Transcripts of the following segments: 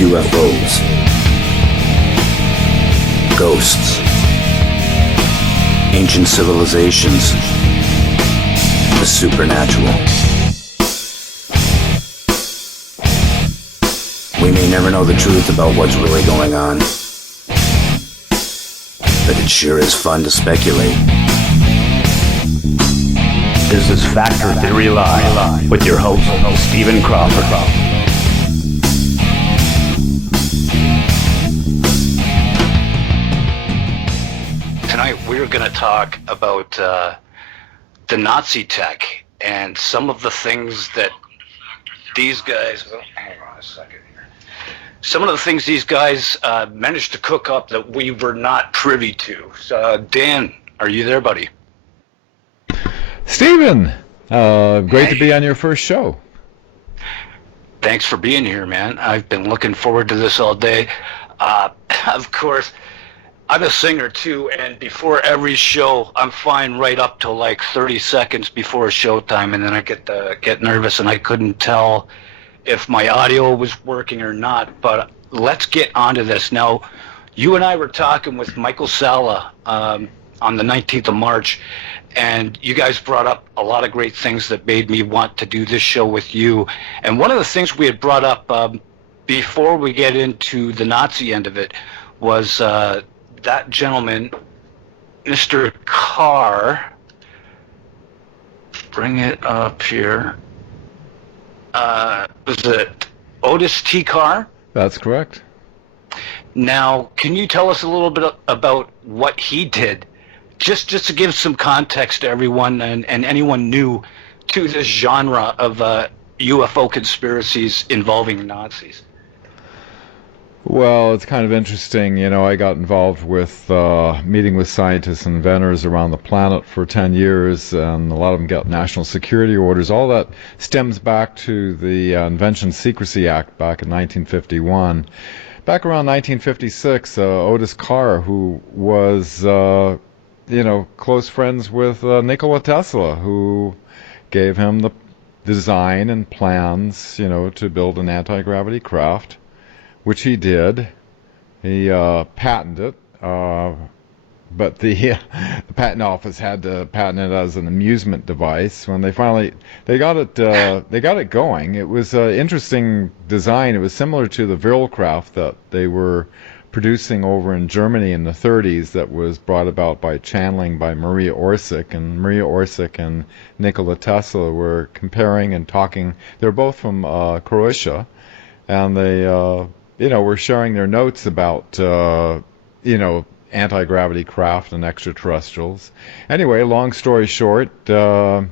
UFOs, ghosts, ancient civilizations, the supernatural. We may never know the truth about what's really going on, but it sure is fun to speculate. This is Factor Theory Live with your host, Stephen Crawford. Tonight we're going to talk about the Nazi tech and some of the things that these guys... Oh, hang on a second here. Some of the things these guys managed to cook up that we were not privy to. So, Dan, are you there, buddy? Stephen, great Hey. to be on your first show. Thanks for being here, man. I've been looking forward to this all day. Of course, I'm a singer too, and before every show, I'm fine right up to like 30 seconds before showtime, and then I get nervous, and I couldn't tell if my audio was working or not. But let's get onto this now. You and I were talking with Michael Sala on the 19th of March, and you guys brought up a lot of great things that made me want to do this show with you. And one of the things we had brought up before we get into the Nazi end of it was that gentleman, Mr. Carr. Bring it up here. Was it Otis T. Carr? That's correct. Now, can you tell us a little bit about what he did? Just to give some context to everyone and anyone new to this genre of UFO conspiracies involving Nazis. Well, it's kind of interesting. You know, I got involved with meeting with scientists and inventors around the planet for 10 years, and a lot of them got national security orders. All that stems back to the Invention Secrecy Act back in 1951. Back around 1956, Otis Carr, who was... close friends with Nikola Tesla, who gave him the design and plans, to build an anti-gravity craft, which he did. He patented it, but the patent office had to patent it as an amusement device. When they got it going. It was an interesting design. It was similar to the Vril craft that they were producing over in Germany in the 30s, that was brought about by channeling by Maria Orsic. And Maria Orsic and Nikola Tesla were comparing and talking. They're both from Croatia, and they were sharing their notes about anti-gravity craft and extraterrestrials. Anyway, long story short, the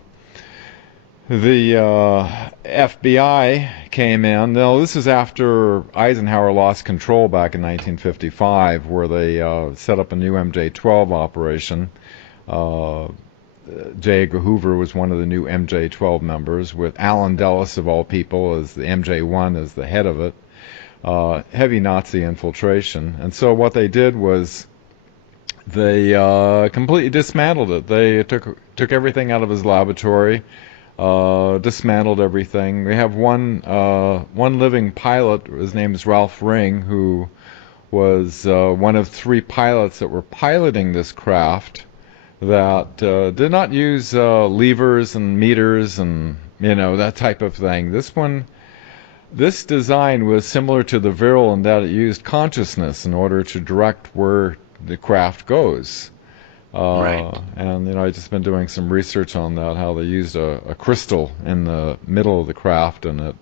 FBI came in. Now, this is after Eisenhower lost control back in 1955, where they set up a new MJ-12 operation. J. Edgar Hoover was one of the new MJ-12 members, with Alan Dulles, of all people, as the MJ-1 as the head of it. Heavy Nazi infiltration. And so what they did was they completely dismantled it. They took everything out of his laboratory, dismantled everything. We have one living pilot. His name is Ralph Ring, who was one of 3 pilots that were piloting this craft that did not use levers and meters and that type of thing. This design was similar to the Vril in that it used consciousness in order to direct where the craft goes. Right. And I've just been doing some research on that, how they used a crystal in the middle of the craft, and it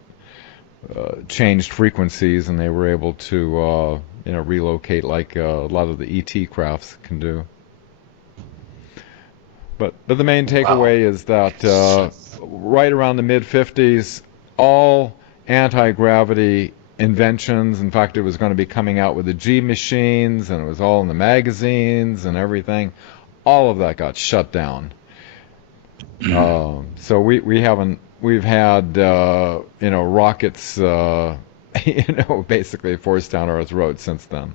changed frequencies, and they were able to relocate like a lot of the ET crafts can do. But the main takeaway is that right around the mid-50s, all anti-gravity inventions, in fact, it was going to be coming out with the G machines, and it was all in the magazines and everything. All of that got shut down. So we've had rockets basically forced down Earth road since then.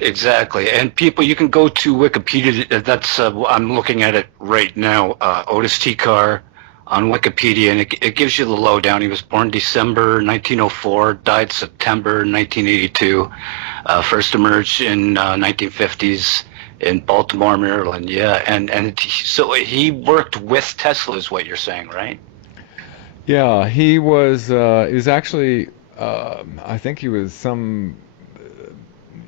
Exactly. And people, you can go to Wikipedia. That's I'm looking at it right now. Otis T. Carr, on Wikipedia, and it gives you the lowdown. He was born December 1904, died September 1982. First emerged in 1950s in Baltimore, Maryland. Yeah, so he worked with Tesla, is what you're saying, right? Yeah, he was. He was actually. I think he was some.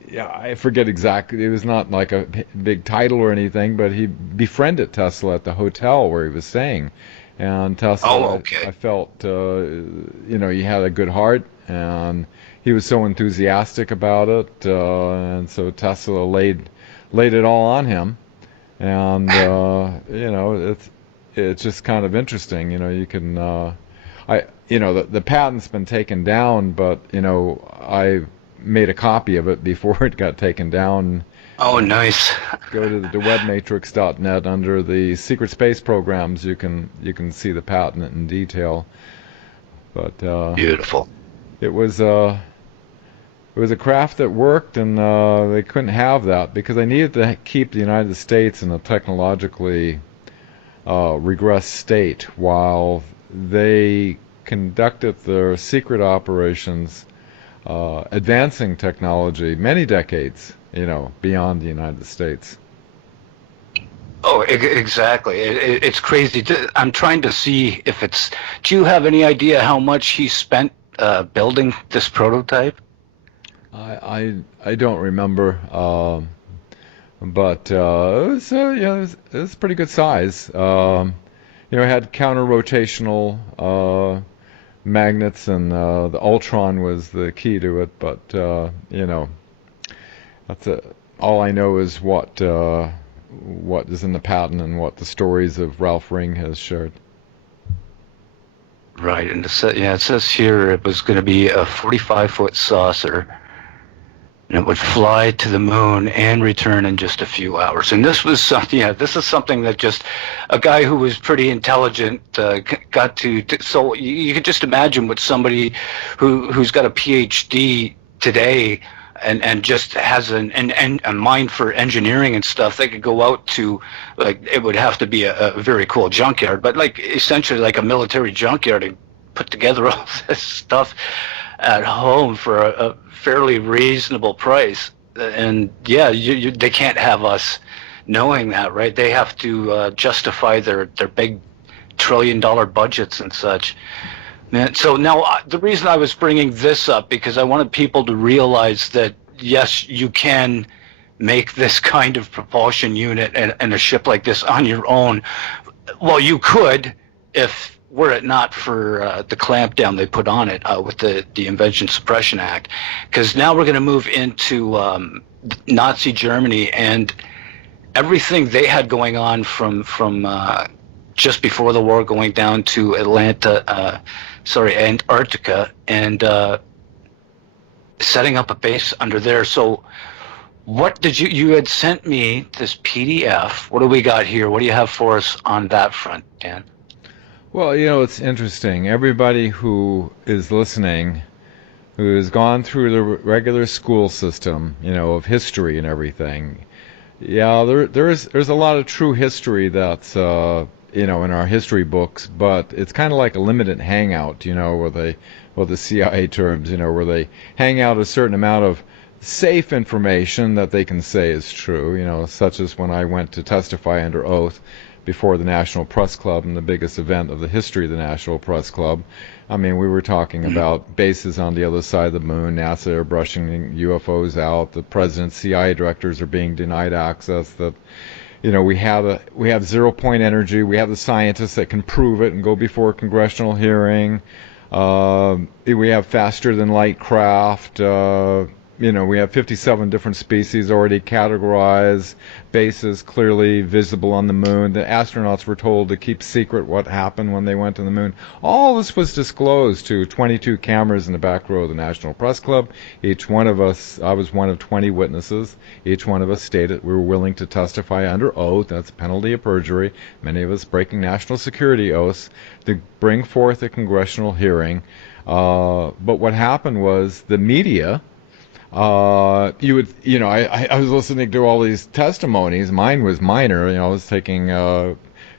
Yeah, I forget exactly. It was not like a big title or anything, but he befriended Tesla at the hotel where he was staying. And Oh, Tesla, I okay. felt, he had a good heart, and he was so enthusiastic about it, and so Tesla laid it all on him. And it's just kind of interesting. You can, the patent's been taken down, but I made a copy of it before it got taken down. Oh, nice. Go to the webmatrix.net under the secret space programs. You can see the patent in detail. But Beautiful. it was a craft that worked, and they couldn't have that because they needed to keep the United States in a technologically regressed state while they conducted their secret operations, advancing technology many decades, beyond the United States. Oh, exactly. It's crazy. I'm trying to see if it's. Do you have any idea how much he spent building this prototype? I don't remember, but it was pretty good size. It had counter-rotational magnets, and the Ultron was the key to it. But all I know is what is in the patent and what the stories of Ralph Ring has shared. Right, and it says here it was going to be a 45-foot saucer, and it would fly to the moon and return in just a few hours. And this was something. Yeah, this is something that just a guy who was pretty intelligent got to. So you could just imagine what somebody who's got a PhD today and just has a mind for engineering and stuff. They could go out to, like, it would have to be a very cool junkyard, but like essentially like a military junkyard, and put together all this stuff at home for a fairly reasonable price. And yeah, they can't have us knowing that, right? They have to justify their big trillion-dollar budgets and such. Man, so now the reason I was bringing this up, because I wanted people to realize that yes, you can make this kind of propulsion unit and a ship like this on your own. Well, you could, if were it not for the clampdown they put on it with the Invention Suppression Act. Because now we're going to move into Nazi Germany and everything they had going on from just before the war, going down to Antarctica, and setting up a base under there. So what did you had sent me this PDF. What do we got here? What do you have for us on that front, Dan? Well, it's interesting. Everybody who is listening, who has gone through the regular school system, of history and everything, yeah, there's a lot of true history that's in our history books, but it's kind of like a limited hangout, where the CIA terms, where they hang out a certain amount of safe information that they can say is true, such as when I went to testify under oath before the National Press Club and the biggest event of the history of the National Press Club. I mean, we were talking about bases on the other side of the moon, NASA are brushing UFOs out, the president's CIA directors are being denied access, that we have 0-point energy. We have the scientists that can prove it and go before a congressional hearing. We have faster than light craft. We have 57 different species already categorized, bases clearly visible on the moon. The astronauts were told to keep secret what happened when they went to the moon. All this was disclosed to 22 cameras in the back row of the National Press Club. Each one of us, I was one of 20 witnesses, each one of us stated we were willing to testify under oath, that's a penalty of perjury, many of us breaking national security oaths, to bring forth a congressional hearing. But what happened was the media, I was listening to all these testimonies. Mine was minor. I was taking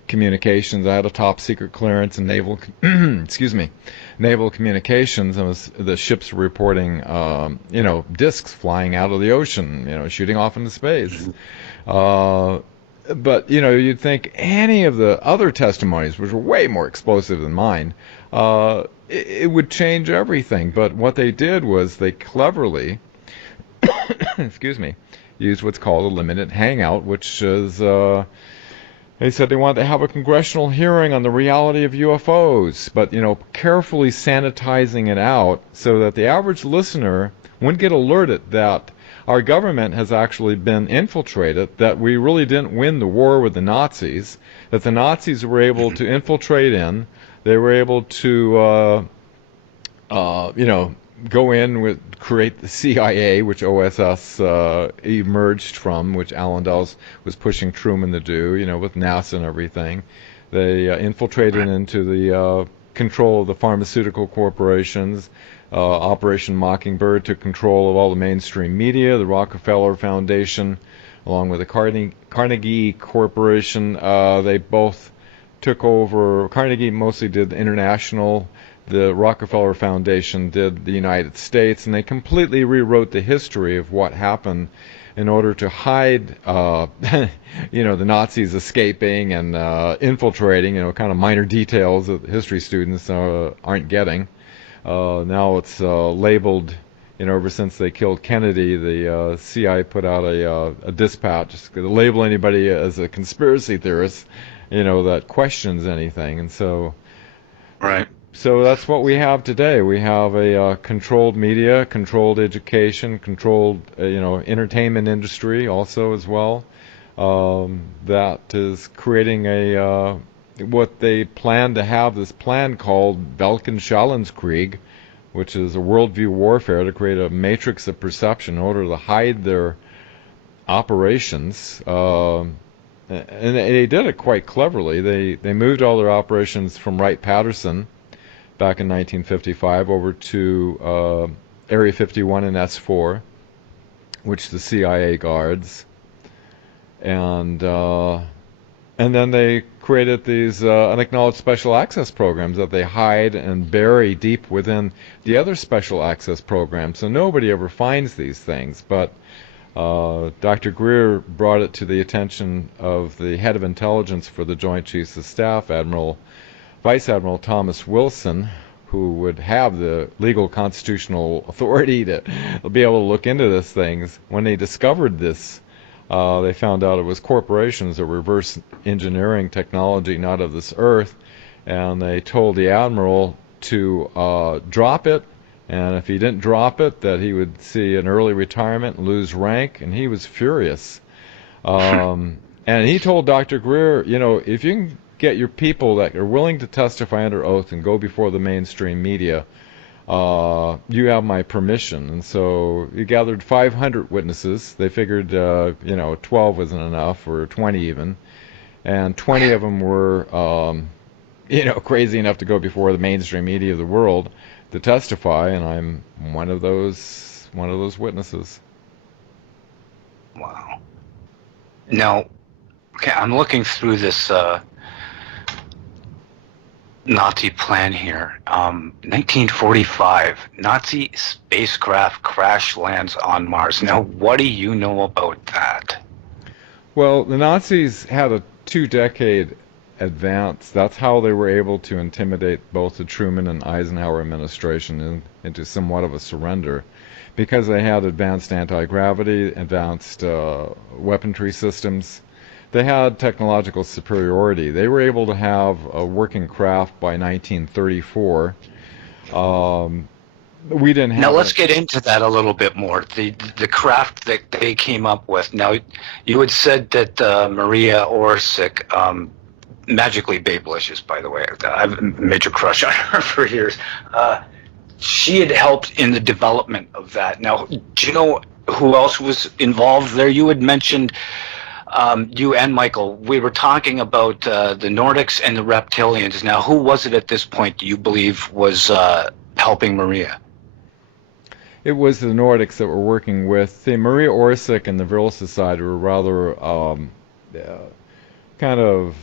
communications. I had a top secret clearance in naval, excuse me, naval communications. And the ships were reporting, discs flying out of the ocean, shooting off into space. But you'd think any of the other testimonies, which were way more explosive than mine, it would change everything. But what they did was they cleverly, excuse me, used what's called a limited hangout, which is, they said they wanted to have a congressional hearing on the reality of UFOs, but, carefully sanitizing it out so that the average listener wouldn't get alerted that our government has actually been infiltrated, that we really didn't win the war with the Nazis, that the Nazis were able to infiltrate in, they were able to, go in with create the CIA, which OSS emerged from, which Alan Dulles was pushing Truman to do, with NASA and everything. They infiltrated into the control of the pharmaceutical corporations. Operation Mockingbird took control of all the mainstream media. The Rockefeller Foundation, along with the Carnegie Corporation, they both took over. Carnegie mostly did the international. The Rockefeller Foundation did the United States, and they completely rewrote the history of what happened in order to hide, the Nazis escaping and infiltrating, kind of minor details that history students aren't getting. Now it's labeled, ever since they killed Kennedy, the CIA put out a dispatch just to label anybody as a conspiracy theorist, that questions anything. And so, Right. So that's what we have today. We have a controlled media, controlled education, controlled, entertainment industry also as well. That is creating what they plan to have, this plan called Weltanschauungskrieg, which is a worldview warfare to create a matrix of perception in order to hide their operations. And they did it quite cleverly. They moved all their operations from Wright-Patterson back in 1955 over to Area 51 and S4, which the CIA guards. And then they created these unacknowledged special access programs that they hide and bury deep within the other special access programs, so nobody ever finds these things. But Dr. Greer brought it to the attention of the head of intelligence for the Joint Chiefs of Staff, Vice Admiral Thomas Wilson, who would have the legal constitutional authority to be able to look into these things. When they discovered this, they found out it was corporations that were reverse engineering technology not of this earth, and they told the admiral to drop it, and if he didn't drop it, that he would see an early retirement and lose rank, and he was furious. And he told Dr. Greer, if you can get your people that are willing to testify under oath and go before the mainstream media, you have my permission. And so he gathered 500 witnesses. They figured, 12 wasn't enough, or 20 even. And 20 of them were, crazy enough to go before the mainstream media of the world to testify, and I'm one of those witnesses. Wow. Now, okay, I'm looking through this Nazi plan here. 1945, Nazi spacecraft crash lands on Mars. Now, what do you know about that? Well, the Nazis had a 2-decade advance. That's how they were able to intimidate both the Truman and Eisenhower administration into somewhat of a surrender, because they had advanced anti-gravity, advanced weaponry systems. They had technological superiority. They were able to have a working craft by 1934. We didn't have. Now let's get into that a little bit more. The craft that they came up with. Now, you had said that Maria Orsic, magically babelicious, by the way. I've a major crush on her for years. She had helped in the development of that. Now, do you know who else was involved there? You had mentioned. You and Michael, we were talking about the Nordics and the reptilians. Now, who was it at this point do you believe was helping Maria? It was the Nordics that were working with. The Maria Orsic and the Vril Society were rather kind of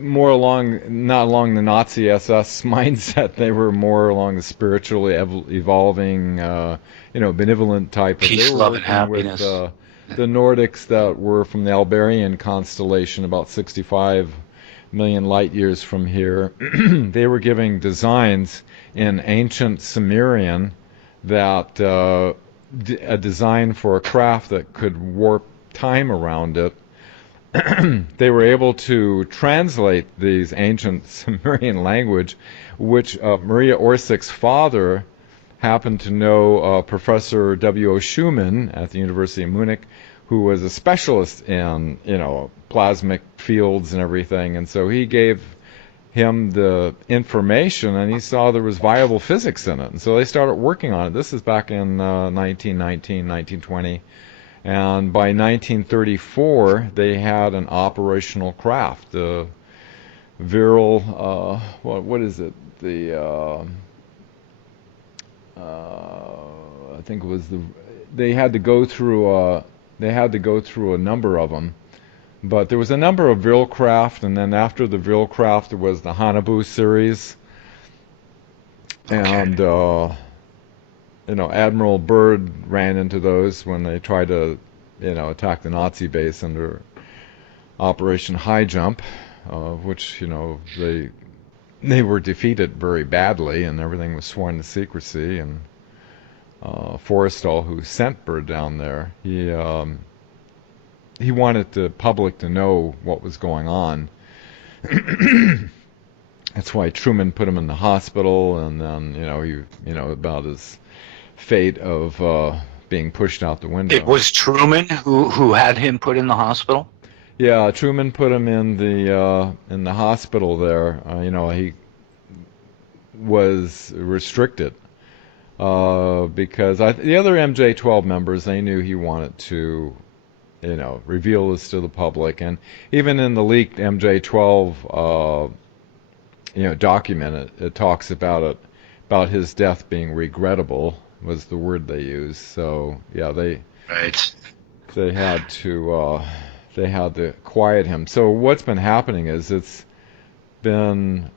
more along, not along the Nazi SS mindset. They were more along the spiritually evolving, benevolent type. But they Peace, were love, and working with happiness. the Nordics that were from the Albarian constellation, about 65 million light years from here. They were giving designs in ancient Sumerian that a design for a craft that could warp time around it. They were able to translate these ancient Sumerian language, which Maria Orsick's father happened to know Professor W.O. Schumann at the University of Munich, who was a specialist in, plasmic fields and everything. And so he gave him the information, and he saw there was viable physics in it. And so they started working on it. This is back in 1919, 1920. And by 1934, they had an operational craft. The virile, what is it? I think it was they had to go through a number of them. But there was a number of virile craft, and then after the virile craft, there was the Hanabu series. And, Admiral Byrd ran into those when they tried to, attack the Nazi base under Operation High Jump, which, they were defeated very badly, and everything was sworn to secrecy. And Forrestal, who sent Byrd down there, he wanted the public to know what was going on. That's why Truman put him in the hospital, and then about his fate of being pushed out the window. It was Truman who had him put in the hospital? Yeah, Truman put him in the hospital there. He was restricted because the other MJ-12 members, they knew he wanted to reveal this to the public. And even in the leaked MJ-12 document, it talks about his death being regrettable, was the word they used. So yeah, they had to quiet him. So what's been happening is it's been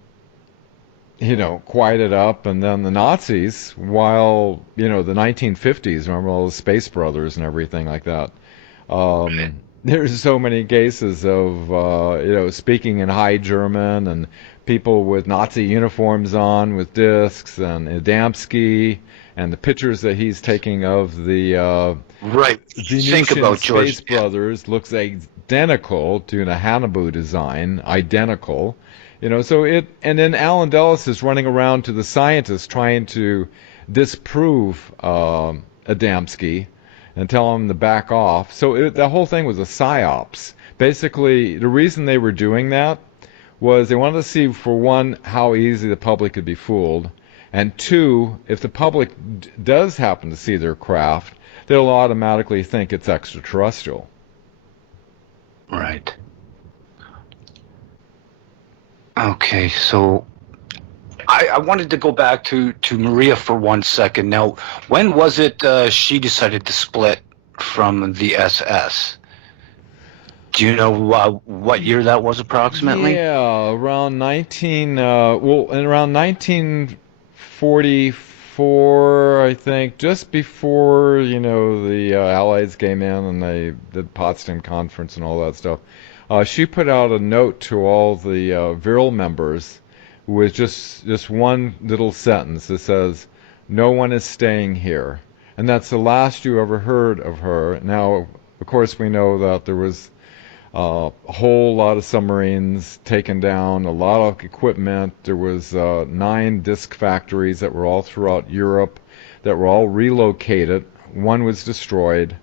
quieted up, and then the Nazis, while the 1950s, remember all the Space Brothers and everything like that. There's so many cases of speaking in High German, and people with Nazi uniforms on with discs, and Adamski, and the pictures that he's taking of the Think about Space George Brothers looks identical to the Hanabu design, identical. And then Alan Dulles is running around to the scientists trying to disprove Adamski and tell him to back off. So the whole thing was a psyops. Basically, the reason they were doing that was they wanted to see, for one, how easy the public could be fooled, and two, if the public does happen to see their craft, they'll automatically think it's extraterrestrial. Right. Okay, so I wanted to go back to Maria for 1 second. Now, when was it she decided to split from the SS? Do you know what year that was approximately? Yeah, around 1944, I think, just before, the Allies came in and they did Potsdam Conference and all that stuff. She put out a note to all the virile members with just one little sentence that says, "No one is staying here." And that's the last you ever heard of her. Now, of course, we know that there was a whole lot of submarines taken down, a lot of equipment. There was 9 disc factories that were all throughout Europe that were all relocated. One was destroyed.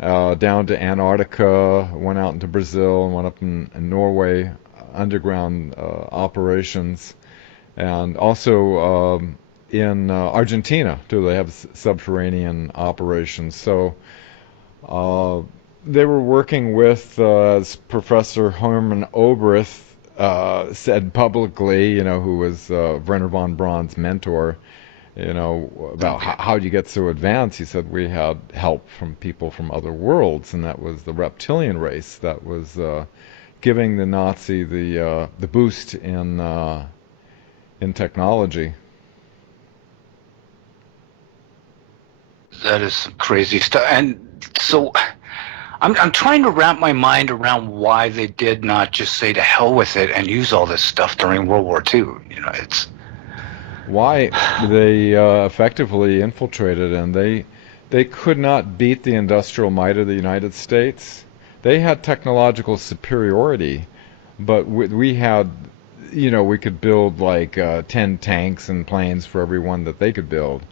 Down to Antarctica, went out into Brazil, and went up in Norway, underground operations, and also in Argentina too. They have subterranean operations. So they were working with, as Professor Hermann Oberth said publicly, who was Werner von Braun's mentor, about how do you get so advanced. He said we had help from people from other worlds, and that was the reptilian race that was giving the Nazi the boost in technology. That is some crazy stuff. And so I'm trying to wrap my mind around why they did not just say to hell with it and use all this stuff during World War II. You know, it's Why they effectively infiltrated, and they could not beat the industrial might of the United States. They had technological superiority, but we had, we could build like 10 tanks and planes for every one that they could build.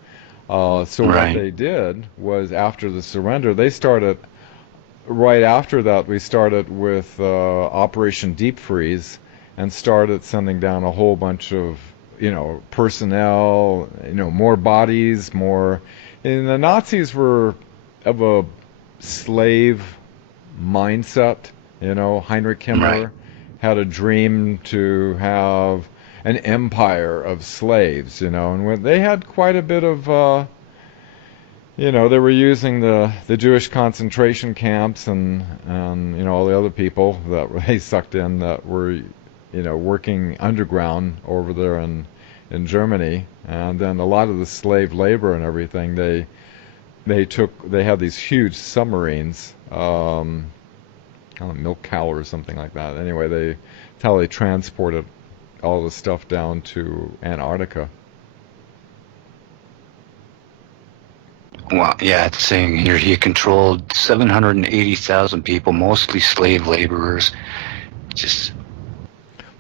So what right. they did was, after the surrender, they started right after that. We started with Operation Deep Freeze, and started sending down a whole bunch of personnel, more bodies, more. And the Nazis were of a slave mindset. Heinrich Right. Himmler had a dream to have an empire of slaves. And they had quite a bit of. They were using the Jewish concentration camps, and all the other people that they sucked in, that were working underground over there in Germany. And then a lot of the slave labor and everything, they had these huge submarines, I don't know, milk cow or something like that. Anyway, that's how they transported all the stuff down to Antarctica. Well, yeah, it's saying here he controlled 780,000 people, mostly slave laborers. Just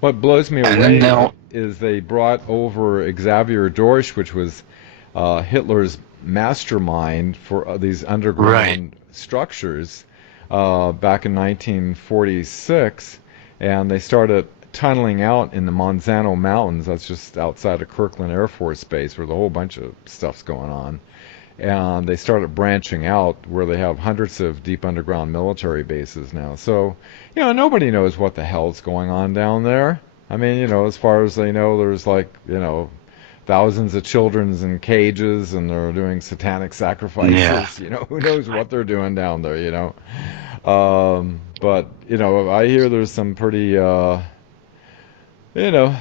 What blows me and then away they'll is they brought over Xavier Dorsch, which was Hitler's mastermind for these right. underground structures, back in 1946, and they started tunneling out in the Monsanto Mountains. That's just outside of Kirkland Air Force Base, where the whole bunch of stuff's going on. And they started branching out, where they have hundreds of deep underground military bases now. So, nobody knows what the hell's going on down there. I mean, as far as they know, there's like, thousands of children's in cages, and they're doing satanic Yeah. sacrifices. Who knows what they're doing down there. But, I hear there's some pretty,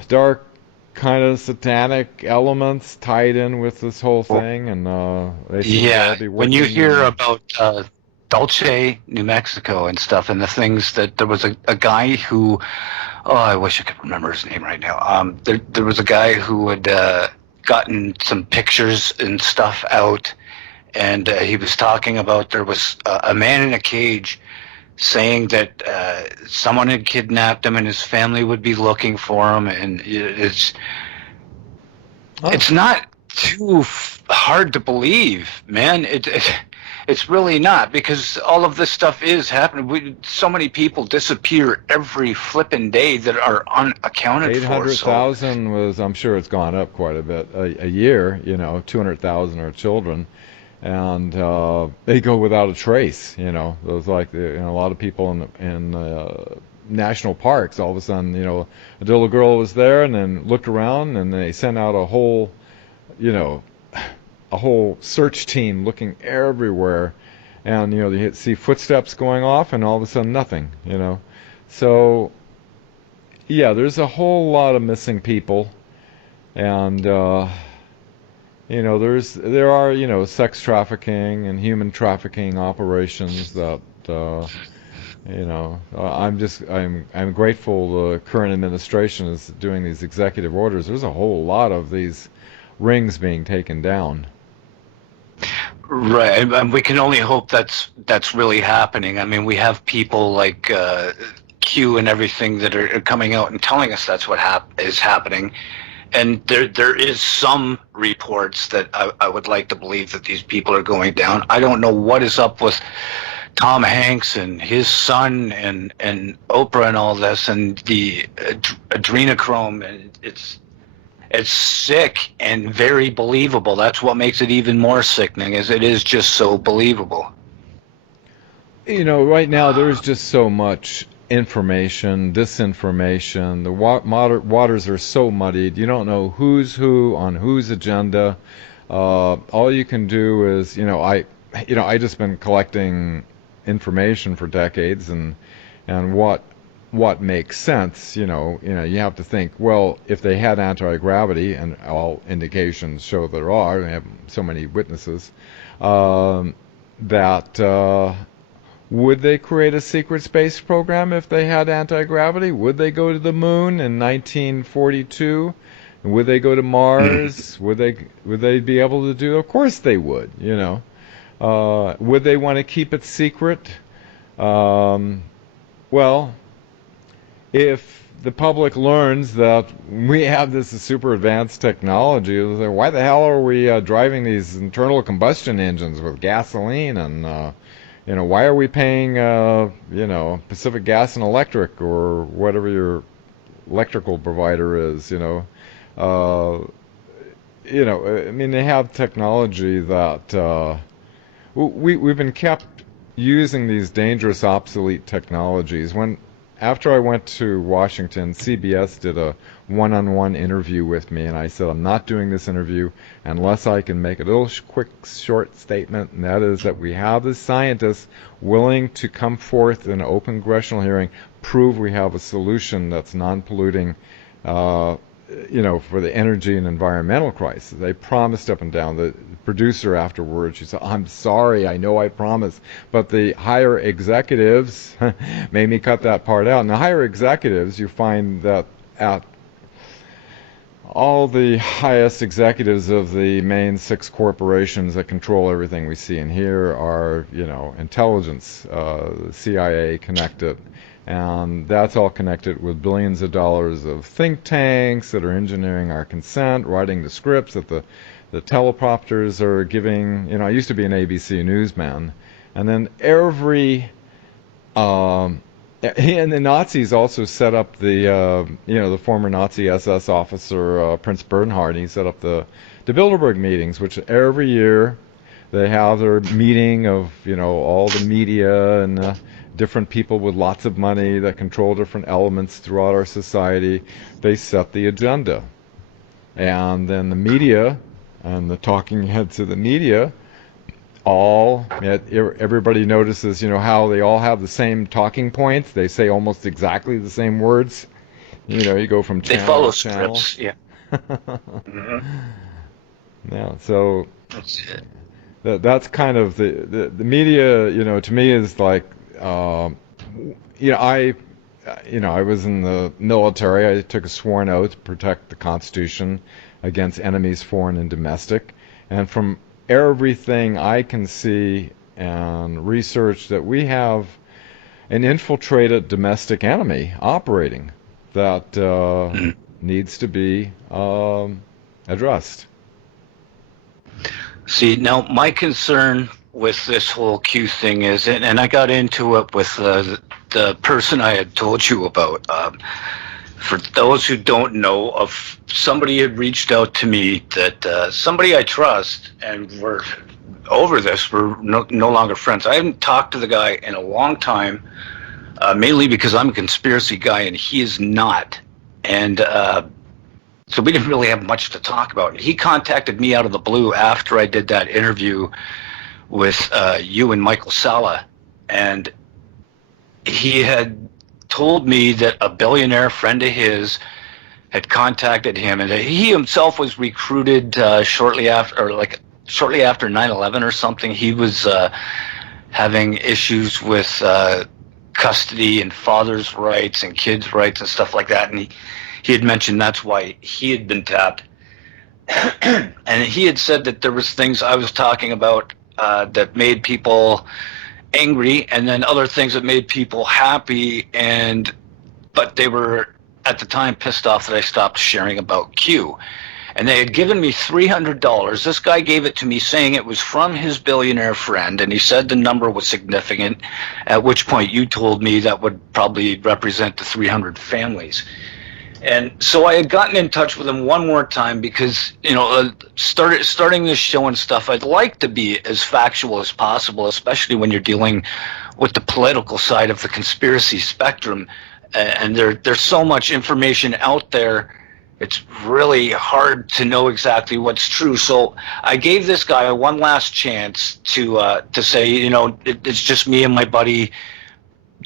dark kind of satanic elements tied in with this whole Well, thing, and they seem to all yeah. be When you working hear in. about Dulce, New Mexico and stuff, and the things that there was a guy who, oh, I wish I could remember his name right now. There was a guy who had gotten some pictures and stuff out, and he was talking about there was a man in a cage saying that someone had kidnapped him and his family would be looking for him, and Oh, it's not too hard to believe, man. It's really not, because all of this stuff is happening. So many people disappear every flipping day that are unaccounted for. So 800,000 was, I'm sure it's gone up quite a bit a year. 200,000 are children, and they go without a trace. Those, like, a lot of people in national parks. All of a sudden, a little girl was there, and then looked around, and they sent out you know, a whole search team looking everywhere, and you see footsteps going off, and all of a sudden nothing. So yeah, there's a whole lot of missing people, and there are sex trafficking and human trafficking operations that I'm grateful the current administration is doing these executive orders. There's a whole lot of these rings being taken down. right, and we can only hope that's really happening. I mean, we have people like Q and everything that are coming out and telling us that's what is happening. And there is some reports that I would like to believe that these people are going down. I don't know what is up with Tom Hanks and his son and Oprah and all this, and the adrenochrome, and it's sick and very believable. That's what makes it even more sickening, is it is just so believable. Right now there's just so much information, disinformation. The waters are so muddied. You don't know who's who on whose agenda. All you can do is, I just been collecting information for decades, and what what makes sense. You have to think, well, if they had anti-gravity, and all indications show there are, they have so many witnesses, that would they create a secret space program if they had anti-gravity? Would they go to the moon in 1942? Would they go to Mars? Would they be able to do? Of course they would. Would they want to keep it secret? Well, if the public learns that we have this super advanced technology, they'll say, why the hell are we driving these internal combustion engines with gasoline? And why are we paying Pacific Gas and Electric or whatever your electrical provider is? I mean, they have technology that we've been kept using these dangerous, obsolete technologies. After I went to Washington, CBS did a one-on-one interview with me, and I said, I'm not doing this interview unless I can make a little quick, short statement, and that is that we have the scientists willing to come forth in an open congressional hearing, prove we have a solution that's non-polluting, for the energy and environmental crisis. They promised up and down. The producer afterwards, she said, I'm sorry, I know I promised, but the higher executives made me cut that part out. And the higher executives, you find that at all the highest executives of the main 6 corporations that control everything we see and hear are, intelligence, CIA connected. And that's all connected with billions of dollars of think tanks that are engineering our consent, writing the scripts that the teleprompters are giving. I used to be an ABC newsman. And then and the Nazis also set up the former Nazi SS officer, Prince Bernhard, he set up the Bilderberg meetings, which every year they have their meeting of, all the media and different people with lots of money that control different elements throughout our society. They set the agenda. And then the media and the talking heads of the media everybody notices, how they all have the same talking points. They say almost exactly the same words. You go from channel They follow to channel. scripts, yeah. Mm-hmm. Yeah, so That's it. that's kind of the media, to me is like, I was in the military. I took a sworn oath to protect the Constitution against enemies, foreign and domestic. And from everything I can see and research, that we have an infiltrated domestic enemy operating that needs to be addressed. See, now my concern with this whole Q thing is, and I got into it with the person I had told you about. For those who don't know, somebody had reached out to me that somebody I trust, and we're over this. We're no longer friends. I haven't talked to the guy in a long time, mainly because I'm a conspiracy guy and he is not. And so we didn't really have much to talk about. He contacted me out of the blue after I did that interview with you and Michael Salla, and he had told me that a billionaire friend of his had contacted him, and he himself was recruited shortly after 9/11 or something. He was having issues with custody and father's rights and kids' rights and stuff like that, and he had mentioned that's why he had been tapped. And he had said that there was things I was talking about that made people angry, and then other things that made people happy, but they were at the time pissed off that I stopped sharing about Q. And they had given me $300. This guy gave it to me saying it was from his billionaire friend, and he said the number was significant, at which point you told me that would probably represent the 300 families. And so I had gotten in touch with him one more time because, starting this show and stuff, I'd like to be as factual as possible, especially when you're dealing with the political side of the conspiracy spectrum. And there's so much information out there, it's really hard to know exactly what's true. So I gave this guy one last chance to say, it's just me and my buddy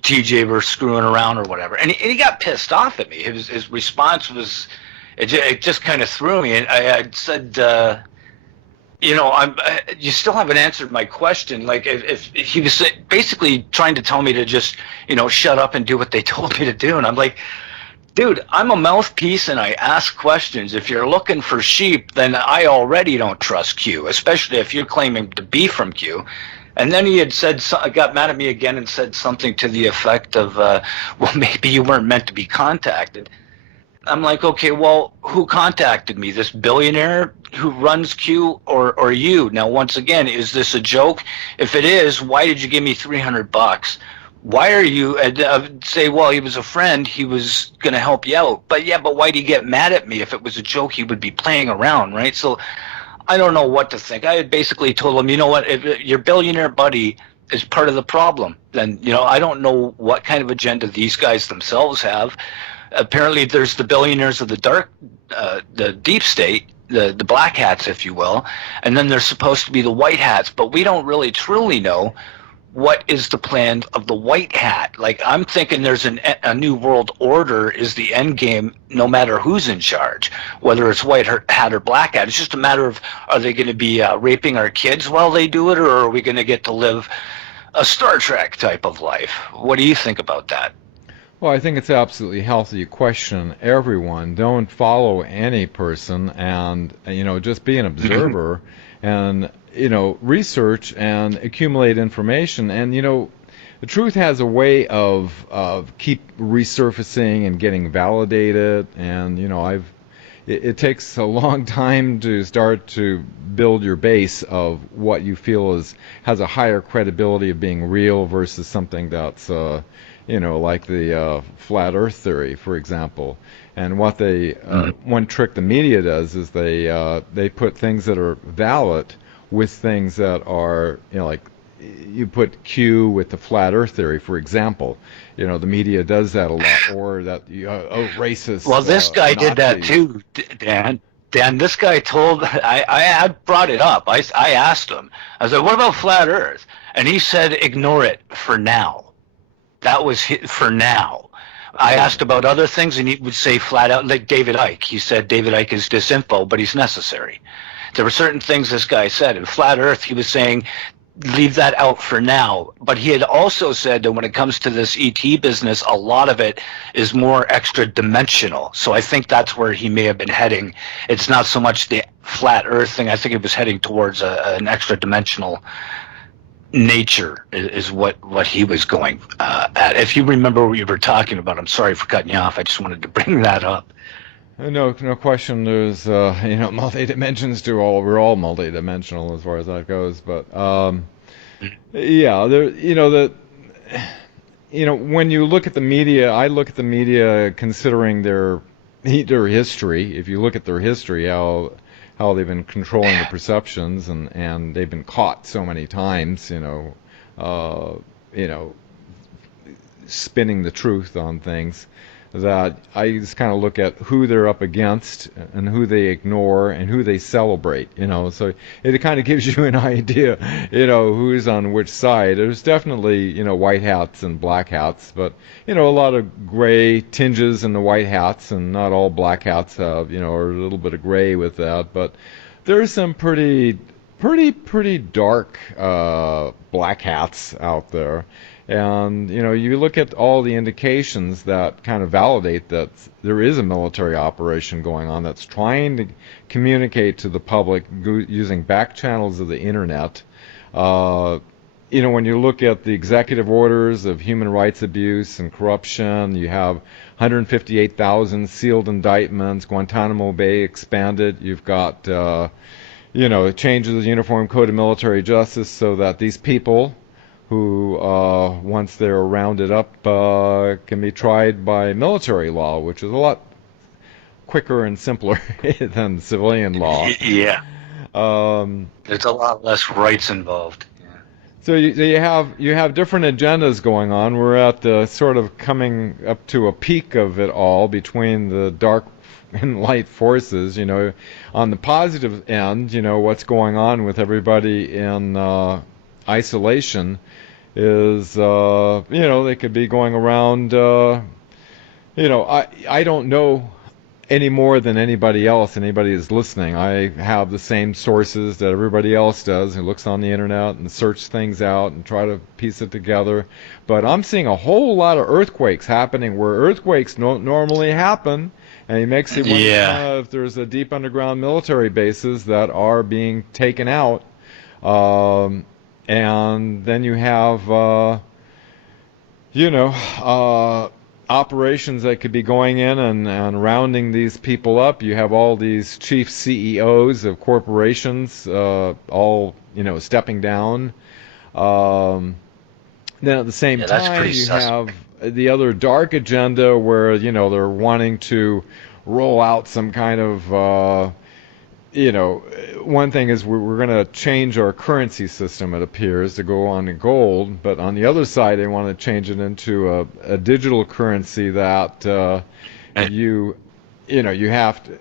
TJ were screwing around or whatever. And he got pissed off at me. His response was, it just kind of threw me. And I said, you still haven't answered my question. Like, if he was basically trying to tell me to just, shut up and do what they told me to do. And I'm like, dude, I'm a mouthpiece and I ask questions. If you're looking for sheep, then I already don't trust Q, especially if you're claiming to be from Q. And then he had got mad at me again and said something to the effect of, well, maybe you weren't meant to be contacted. I'm like, okay, well, who contacted me? This billionaire who runs Q or you? Now, once again, is this a joke? If it is, why did you give me $300? Why are you say, well, he was a friend, he was going to help you out. But why'd he get mad at me? If it was a joke, he would be playing around, right? So I don't know what to think. I had basically told him, you know what, if your billionaire buddy is part of the problem, then, I don't know what kind of agenda these guys themselves have. Apparently there's the billionaires of the deep state, the black hats, if you will, and then there's supposed to be the white hats, but we don't really truly know what is the plan of the white hat. Like, I'm thinking there's a new world order is the end game, no matter who's in charge, whether it's white hat or black hat. It's just a matter of, are they going to be raping our kids while they do it, or are we going to get to live a Star Trek type of life? What do you think about that? Well, I think it's absolutely healthy to question everyone. Don't follow any person, and just be an observer and research and accumulate information. And the truth has a way of keep resurfacing and getting validated. And it takes a long time to start to build your base of what you feel has a higher credibility of being real versus something that's like the flat Earth theory, for example. And what one trick the media does is they put things that are valid with things that are, like you put Q with the flat Earth theory, for example. The media does that a lot, or that racist. Well, this guy did that too, Dan. Dan, this guy I had brought it up. I asked him. I was like, "What about flat Earth?" And he said, "Ignore it for now." That was for now. I asked about other things, and he would say flat out, like David Icke. He said David Icke is disinfo, but he's necessary. There were certain things this guy said. In flat Earth, he was saying, leave that out for now. But he had also said that when it comes to this ET business, a lot of it is more extra dimensional. So I think that's where he may have been heading. It's not so much the flat Earth thing. I think it was heading towards an extra dimensional nature is what he was going at. If you remember what you were talking about, I'm sorry for cutting you off. I just wanted to bring that up. No question. There's multi dimensions to all. We're all multi-dimensional as far as that goes. But when you look at the media, I look at the media considering their history. If you look at their history, how they've been controlling the perceptions, and they've been caught so many times, spinning the truth on things, that I just kind of look at who they're up against and who they ignore and who they celebrate, so it kind of gives you an idea, who's on which side. There's definitely, white hats and black hats, but, a lot of gray tinges in the white hats, and not all black hats have, or a little bit of gray with that, but there's some pretty dark black hats out there. And, you look at all the indications that kind of validate that there is a military operation going on that's trying to communicate to the public using back channels of the internet. When you look at the executive orders of human rights abuse and corruption, you have 158,000 sealed indictments, Guantanamo Bay expanded, you've got, changes of the Uniform Code of Military Justice so that these people who, once they're rounded up, can be tried by military law, which is a lot quicker and simpler than civilian law. Yeah. There's a lot less rights involved. Yeah. So you have different agendas going on. We're at the sort of coming up to a peak of it all between the dark and light forces. On the positive end, what's going on with everybody in isolation, is, they could be going around, I don't know any more than anybody is listening. I have the same sources that everybody else does who looks on the internet and search things out and try to piece it together. But I'm seeing a whole lot of earthquakes happening where earthquakes don't normally happen. And it makes you wonder if there's a deep underground military bases that are being taken out. And then you have, operations that could be going in and rounding these people up. You have all these chief CEOs of corporations all, stepping down. Then at the same time, you have the other dark agenda where, they're wanting to roll out some kind of, one thing is we're going to change our currency system, it appears, to go on to gold. But on the other side, they want to change it into a digital currency that you have to.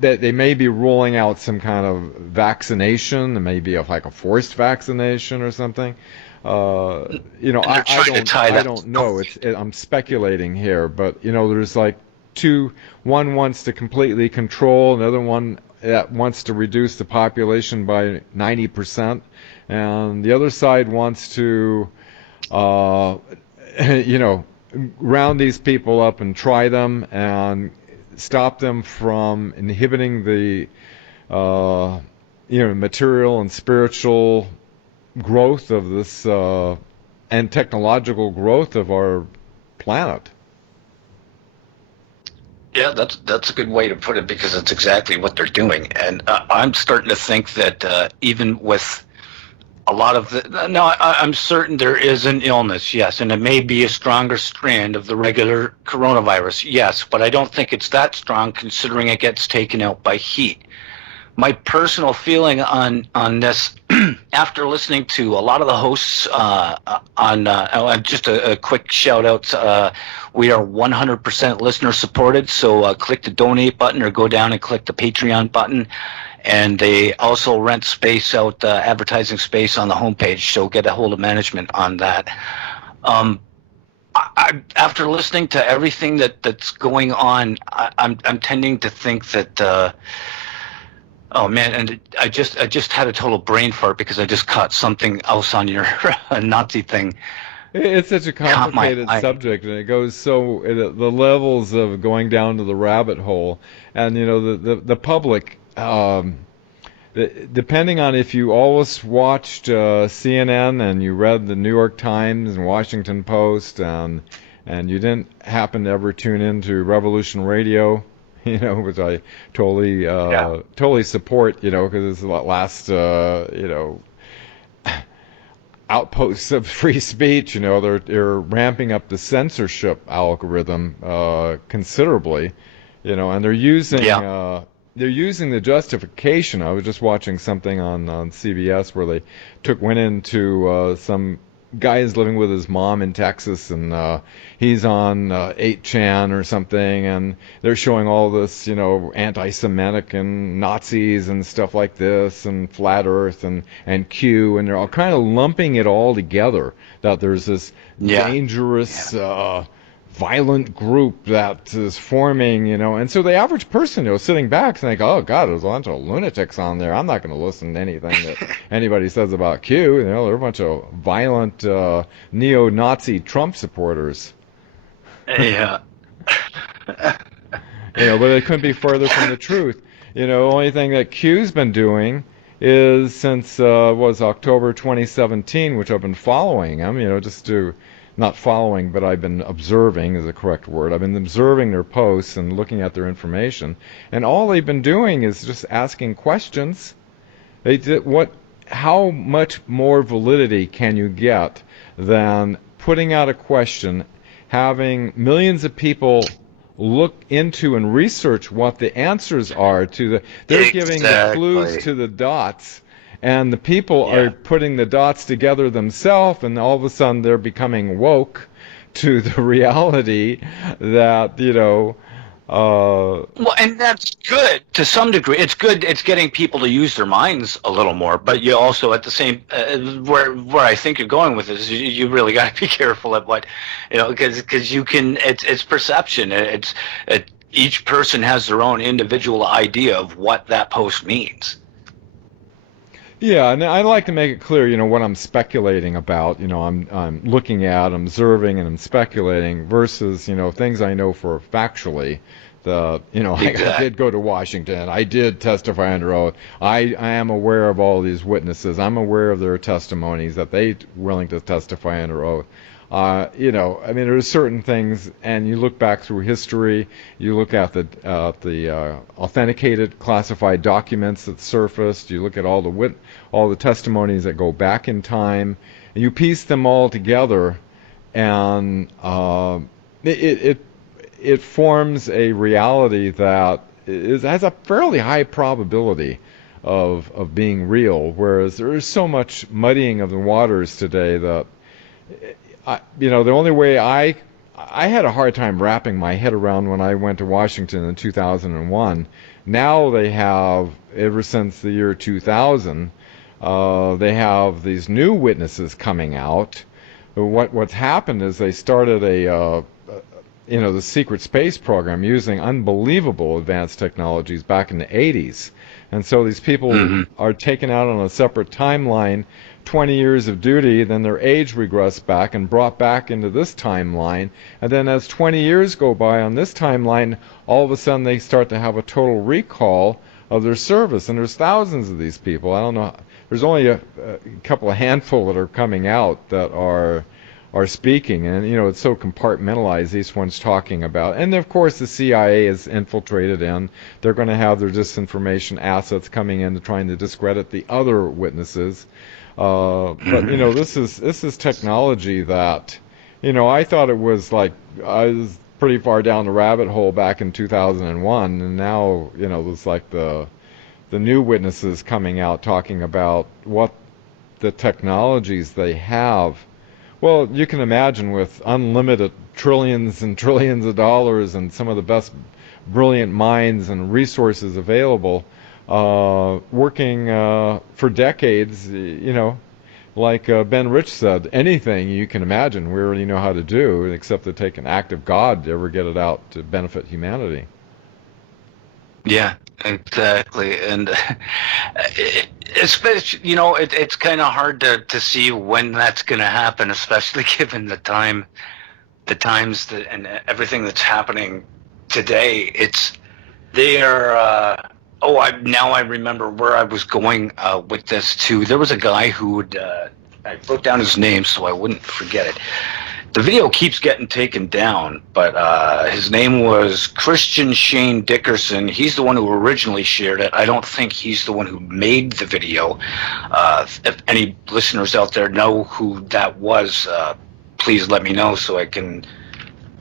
That they may be rolling out some kind of vaccination, maybe like a forced vaccination or something. I don't know. I'm speculating here, but there's like two. One wants to completely control, another one that wants to reduce the population by 90%, and the other side wants to, round these people up and try them and stop them from inhibiting the, material and spiritual growth of this and technological growth of our planet. Yeah, that's a good way to put it, because it's exactly what they're doing. And I'm starting to think that even with a lot of I'm certain there is an illness, yes, and it may be a stronger strand of the regular coronavirus, yes, but I don't think it's that strong considering it gets taken out by heat. My personal feeling on this, after listening to a lot of the hosts just a quick shout out, we are 100% listener supported, so click the donate button or go down and click the Patreon button. And they also rent space out, advertising space on the homepage, so get a hold of management on that. After listening to everything that's going on, I'm tending to think that. Oh man, and I just had a total brain fart because I just caught something else on your Nazi thing. It's such a complicated subject, and it goes the levels of going down to the rabbit hole, and the public, depending on if you always watched CNN and you read the New York Times and Washington Post, and you didn't happen to ever tune into Revolution Radio, which I totally support, because it's the last, outposts of free speech. They're ramping up the censorship algorithm considerably, and they're using the justification. I was just watching something on CBS where they went into some guy is living with his mom in Texas, and he's on 8chan or something, and they're showing all this, anti-Semitic and Nazis and stuff like this, and flat Earth and Q, and they're all kind of lumping it all together, that there's this dangerous, violent group that is forming, and so the average person, sitting back and think, oh God, there's a bunch of lunatics on there. I'm not going to listen to anything that anybody says about Q. They're a bunch of violent neo-Nazi Trump supporters. Yeah. But it couldn't be further from the truth. The only thing that Q's been doing is since was October 2017, which I've been following them, just to. Not following, but I've been observing is the correct word. I've been observing their posts and looking at their information, and all they've been doing is just asking questions. How much more validity can you get than putting out a question, having millions of people look into and research what the answers are to they're giving the clues to the dots. And the people are putting the dots together themselves, and all of a sudden they're becoming woke to the reality that, Well, and that's good to some degree. It's good. It's getting people to use their minds a little more. But you also, at the same, where I think you're going with this, you really got to be careful at what, because you can. It's perception. Each person has their own individual idea of what that post means. Yeah, and I like to make it clear, what I'm speculating about. I'm looking at, I'm observing, and I'm speculating versus, things I know for factually. I did go to Washington. I did testify under oath. I am aware of all these witnesses. I'm aware of their testimonies that they willing to testify under oath. There's certain things, and you look back through history, you look at the authenticated, classified documents that surfaced, you look at all the testimonies that go back in time, and you piece them all together, and it forms a reality that has a fairly high probability of being real. Whereas there is so much muddying of the waters today that. The only way I had a hard time wrapping my head around when I went to Washington in 2001. Now they have, ever since the year 2000, they have these new witnesses coming out. What's happened is they started the secret space program using unbelievable advanced technologies back in the 80s. And so these people are taken out on a separate timeline, 20 years of duty, then their age regressed back and brought back into this timeline. And then as 20 years go by on this timeline, all of a sudden they start to have a total recall of their service. And there's thousands of these people. I don't know. There's only a couple of handful that are coming out that are speaking, and it's so compartmentalized. Each one's talking about, and of course the CIA is infiltrated in. They're going to have their disinformation assets coming in to trying to discredit the other witnesses. But this is technology that, I thought it was like I was pretty far down the rabbit hole back in 2001, and now it's like the new witnesses coming out talking about what the technologies they have. Well, you can imagine with unlimited trillions and trillions of dollars and some of the best brilliant minds and resources available, working for decades, like Ben Rich said, anything you can imagine we already know how to do, except to take an act of God to ever get it out to benefit humanity. Yeah, exactly. And especially, it's kind of hard to see when that's going to happen, especially given the times and everything that's happening today. Now I remember where I was going with this too. There was a guy I wrote down his name so I wouldn't forget it. The video keeps getting taken down, but his name was Christian Shane Dickerson. He's the one who originally shared it. I don't think he's the one who made the video. If any listeners out there know who that was, please let me know so I can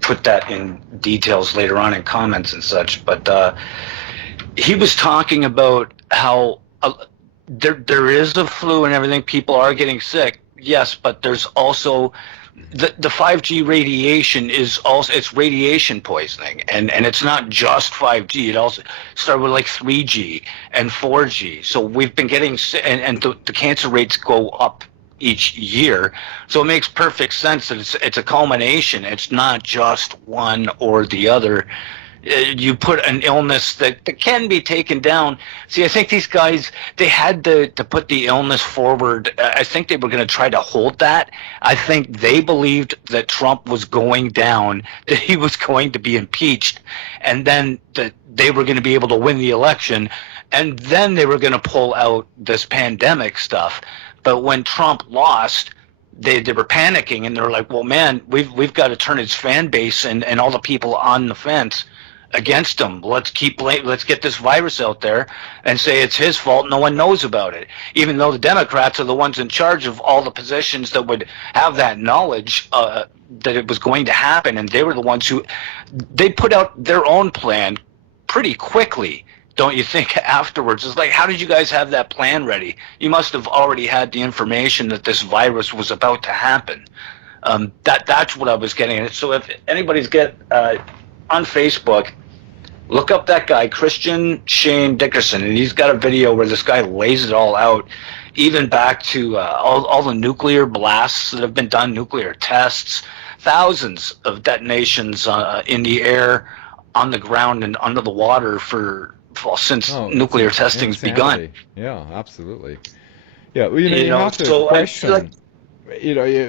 put that in details later on in comments and such. But he was talking about how there is a flu and everything. People are getting sick, yes, but there's also the 5G radiation is also, it's radiation poisoning, and it's not just 5G. It also started with like 3G and 4G. So we've been getting, and the cancer rates go up each year. So it makes perfect sense that it's a culmination. It's not just one or the other. You put an illness that can be taken down. See, I think these guys, they had to put the illness forward. I think they were going to try to hold that. I think they believed that Trump was going down, that he was going to be impeached, and then that they were going to be able to win the election, and then they were going to pull out this pandemic stuff. But when Trump lost, they were panicking, and they were like, well, man, we've got to turn his fan base and all the people on the fence against him. Let's get this virus out there and say it's his fault. No one knows about it, even though the Democrats are the ones in charge of all the positions that would have that knowledge that it was going to happen. And they were the ones who, they put out their own plan pretty quickly. Don't you think afterwards? It's like, how did you guys have that plan ready? You must have already had the information that this virus was about to happen. That's what I was getting at. So if anybody's on Facebook, Look up that guy, Christian Shane Dickerson, and he's got a video where this guy lays it all out, even back to all the nuclear blasts that have been done, nuclear tests, thousands of detonations in the air, on the ground, and under the water since Oh, it's nuclear testing's begun. insanity. Yeah, absolutely. Yeah, well, You you know, have to so I feel like question.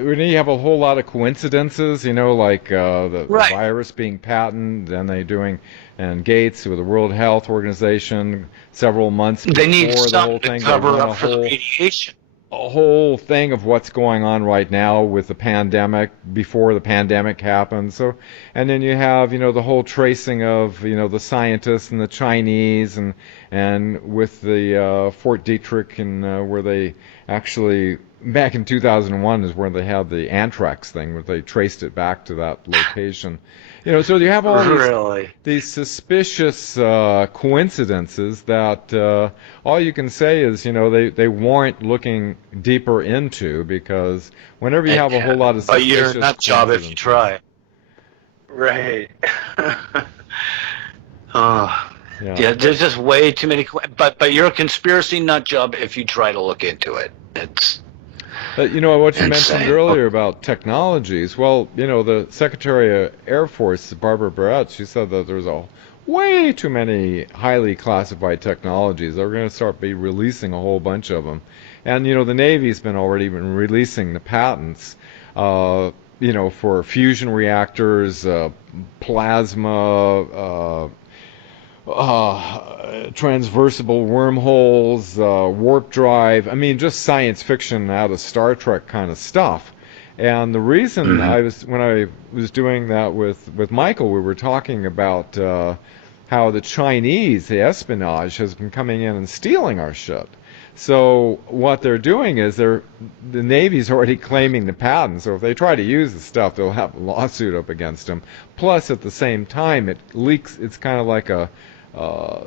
When you have a whole lot of coincidences, like the right. virus being patented, and and Gates with the World Health Organization several months They need before the whole something to thing, they cover run up for the radiation. a whole thing of what's going on right now with the pandemic before the pandemic happened. So, and then you have, the whole tracing of, the scientists and the Chinese and with the Fort Detrick and where they actually, back in 2001 is where they had the anthrax thing, where they traced it back to that location. So you have all Really? these suspicious coincidences that all you can say is, they warrant looking deeper into, because whenever you have a whole lot of But you're suspicious a nut job if you coincidences. try. Right. Oh, yeah, Yeah. there's just way too many. But you're a conspiracy nut job if you try to look into it. It's What you mentioned insane. earlier about technologies, well, the Secretary of Air Force, Barbara Barrett, she said that there's way too many highly classified technologies. They're going to start releasing a whole bunch of them. And, the Navy's already been releasing the patents, for fusion reactors, plasma, transversible wormholes, warp drive. I mean, just science fiction out of Star Trek kind of stuff. And the reason when I was doing that with Michael, we were talking about how the Chinese, the espionage, has been coming in and stealing our shit. So what they're doing is the Navy's already claiming the patent. So if they try to use the stuff, they'll have a lawsuit up against them. Plus, at the same time, it leaks. It's kind of like a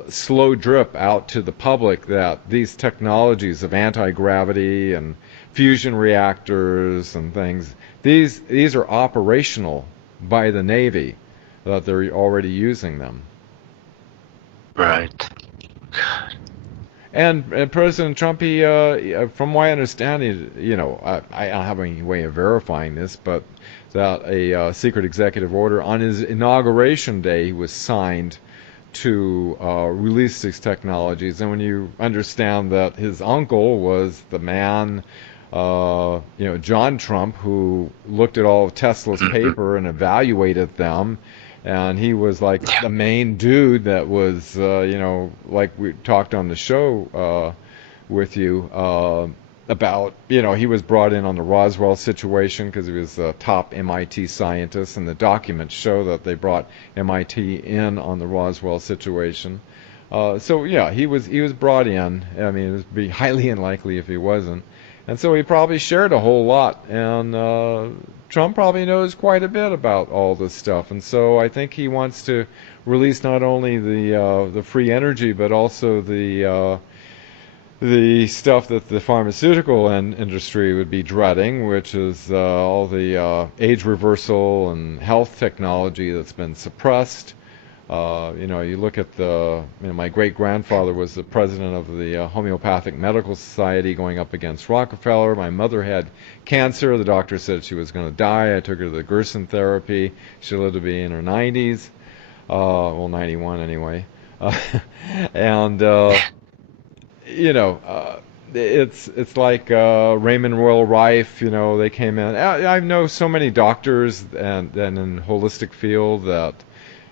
slow drip out to the public that these technologies of anti-gravity and fusion reactors and things, these are operational by the Navy, that they're already using them. Right. And President Trump, he, from what I understand, I don't have any way of verifying this, but that a secret executive order on his inauguration day was signed to release these technologies. And when you understand that his uncle was the man, John Trump, who looked at all of Tesla's paper and evaluated them, and he was like the main dude that was, like we talked on the show with you about, he was brought in on the Roswell situation because he was a top MIT scientist, and the documents show that they brought MIT in on the Roswell situation. So yeah, he was brought in. I mean, it would be highly unlikely if he wasn't. And so he probably shared a whole lot, and Trump probably knows quite a bit about all this stuff. And so I think he wants to release not only the free energy, but also the stuff that the pharmaceutical industry would be dreading, which is all the age reversal and health technology that's been suppressed. You look at my great-grandfather was the president of the Homeopathic Medical Society going up against Rockefeller. My mother had cancer. The doctor said she was going to die. I took her to the Gerson therapy. She lived to be in her 90s. 91 anyway. And, it's like Raymond Royal Rife, they came in. I know so many doctors and in holistic field that,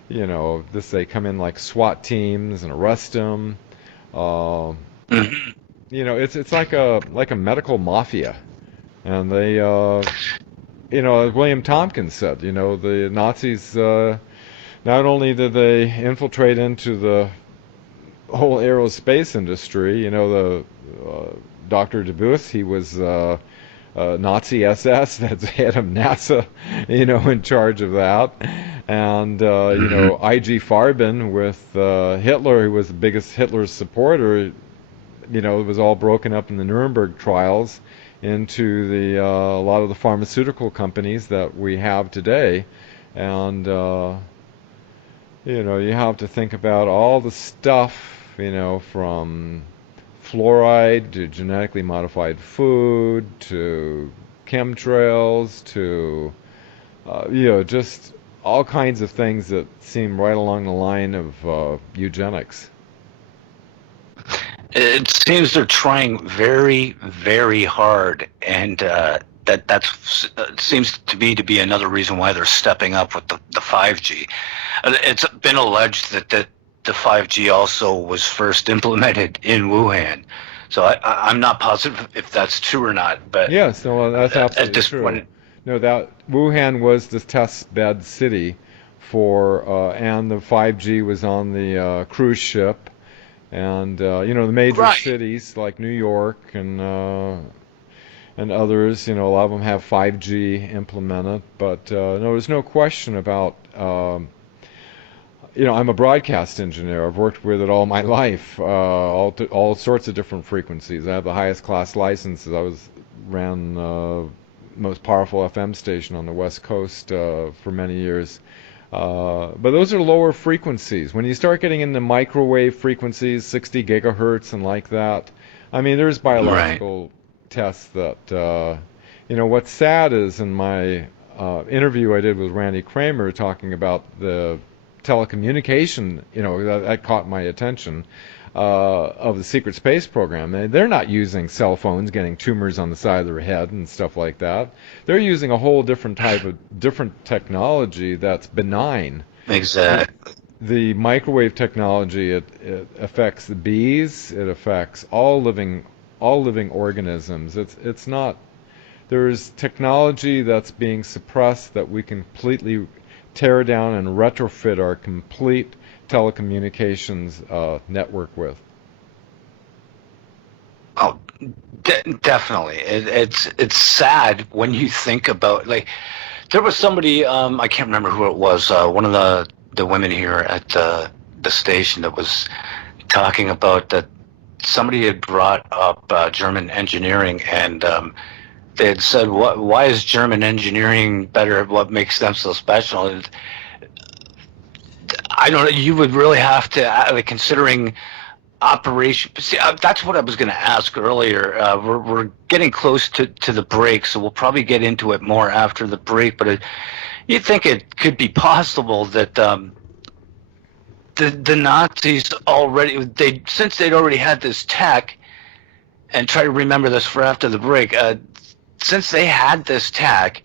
they come in like SWAT teams and arrest them. It's like a medical mafia, and they, as William Tompkins said, the Nazis not only did they infiltrate into the whole aerospace industry, the Dr. DeButh, he was Nazi SS, that's head of NASA, in charge of that. And, I.G. Farben with Hitler, who was the biggest Hitler supporter, it was all broken up in the Nuremberg trials into a lot of the pharmaceutical companies that we have today. And, You have to think about all the stuff, from fluoride to genetically modified food to chemtrails to, just all kinds of things that seem right along the line of eugenics. It seems they're trying very, very hard, and that's seems to me to be another reason why they're stepping up with the 5G. It's been alleged that the 5G also was first implemented in Wuhan, so I'm not positive if that's true or not. But Yes, no, that's at absolutely this true. point, No, that Wuhan was the test bed city for, and the 5G was on the cruise ship, and the major right, cities like New York and others, a lot of them have 5G implemented. But no, there's no question about. I'm a broadcast engineer. I've worked with it all my life, all sorts of different frequencies. I have the highest class licenses. Ran most powerful FM station on the West Coast for many years. But those are lower frequencies. When you start getting into microwave frequencies, 60 gigahertz and like that, I mean, there's right. biological tests that, what's sad is in my interview I did with Randy Kramer talking about the telecommunication, that caught my attention, of the secret space program. They're not using cell phones, getting tumors on the side of their head and stuff like that. They're using a whole different type of different technology that's benign. The, Exactly. the microwave technology, it affects the bees, it affects all living organisms. It's not. There's technology that's being suppressed that we completely tear down and retrofit our complete telecommunications network with. Oh, definitely. It's sad when you think about, like, there was somebody, I can't remember who it was, one of the women here at the station that was talking about that somebody had brought up German engineering, and they had said, why is German engineering better? What makes them so special? And I don't know. You would really have to, like, considering operation. See, that's what I was going to ask earlier. We're getting close to the break, so we'll probably get into it more after the break. But you think it could be possible that the Nazis already, since they'd already had this tech, and try to remember this for after the break. Since they had this tech,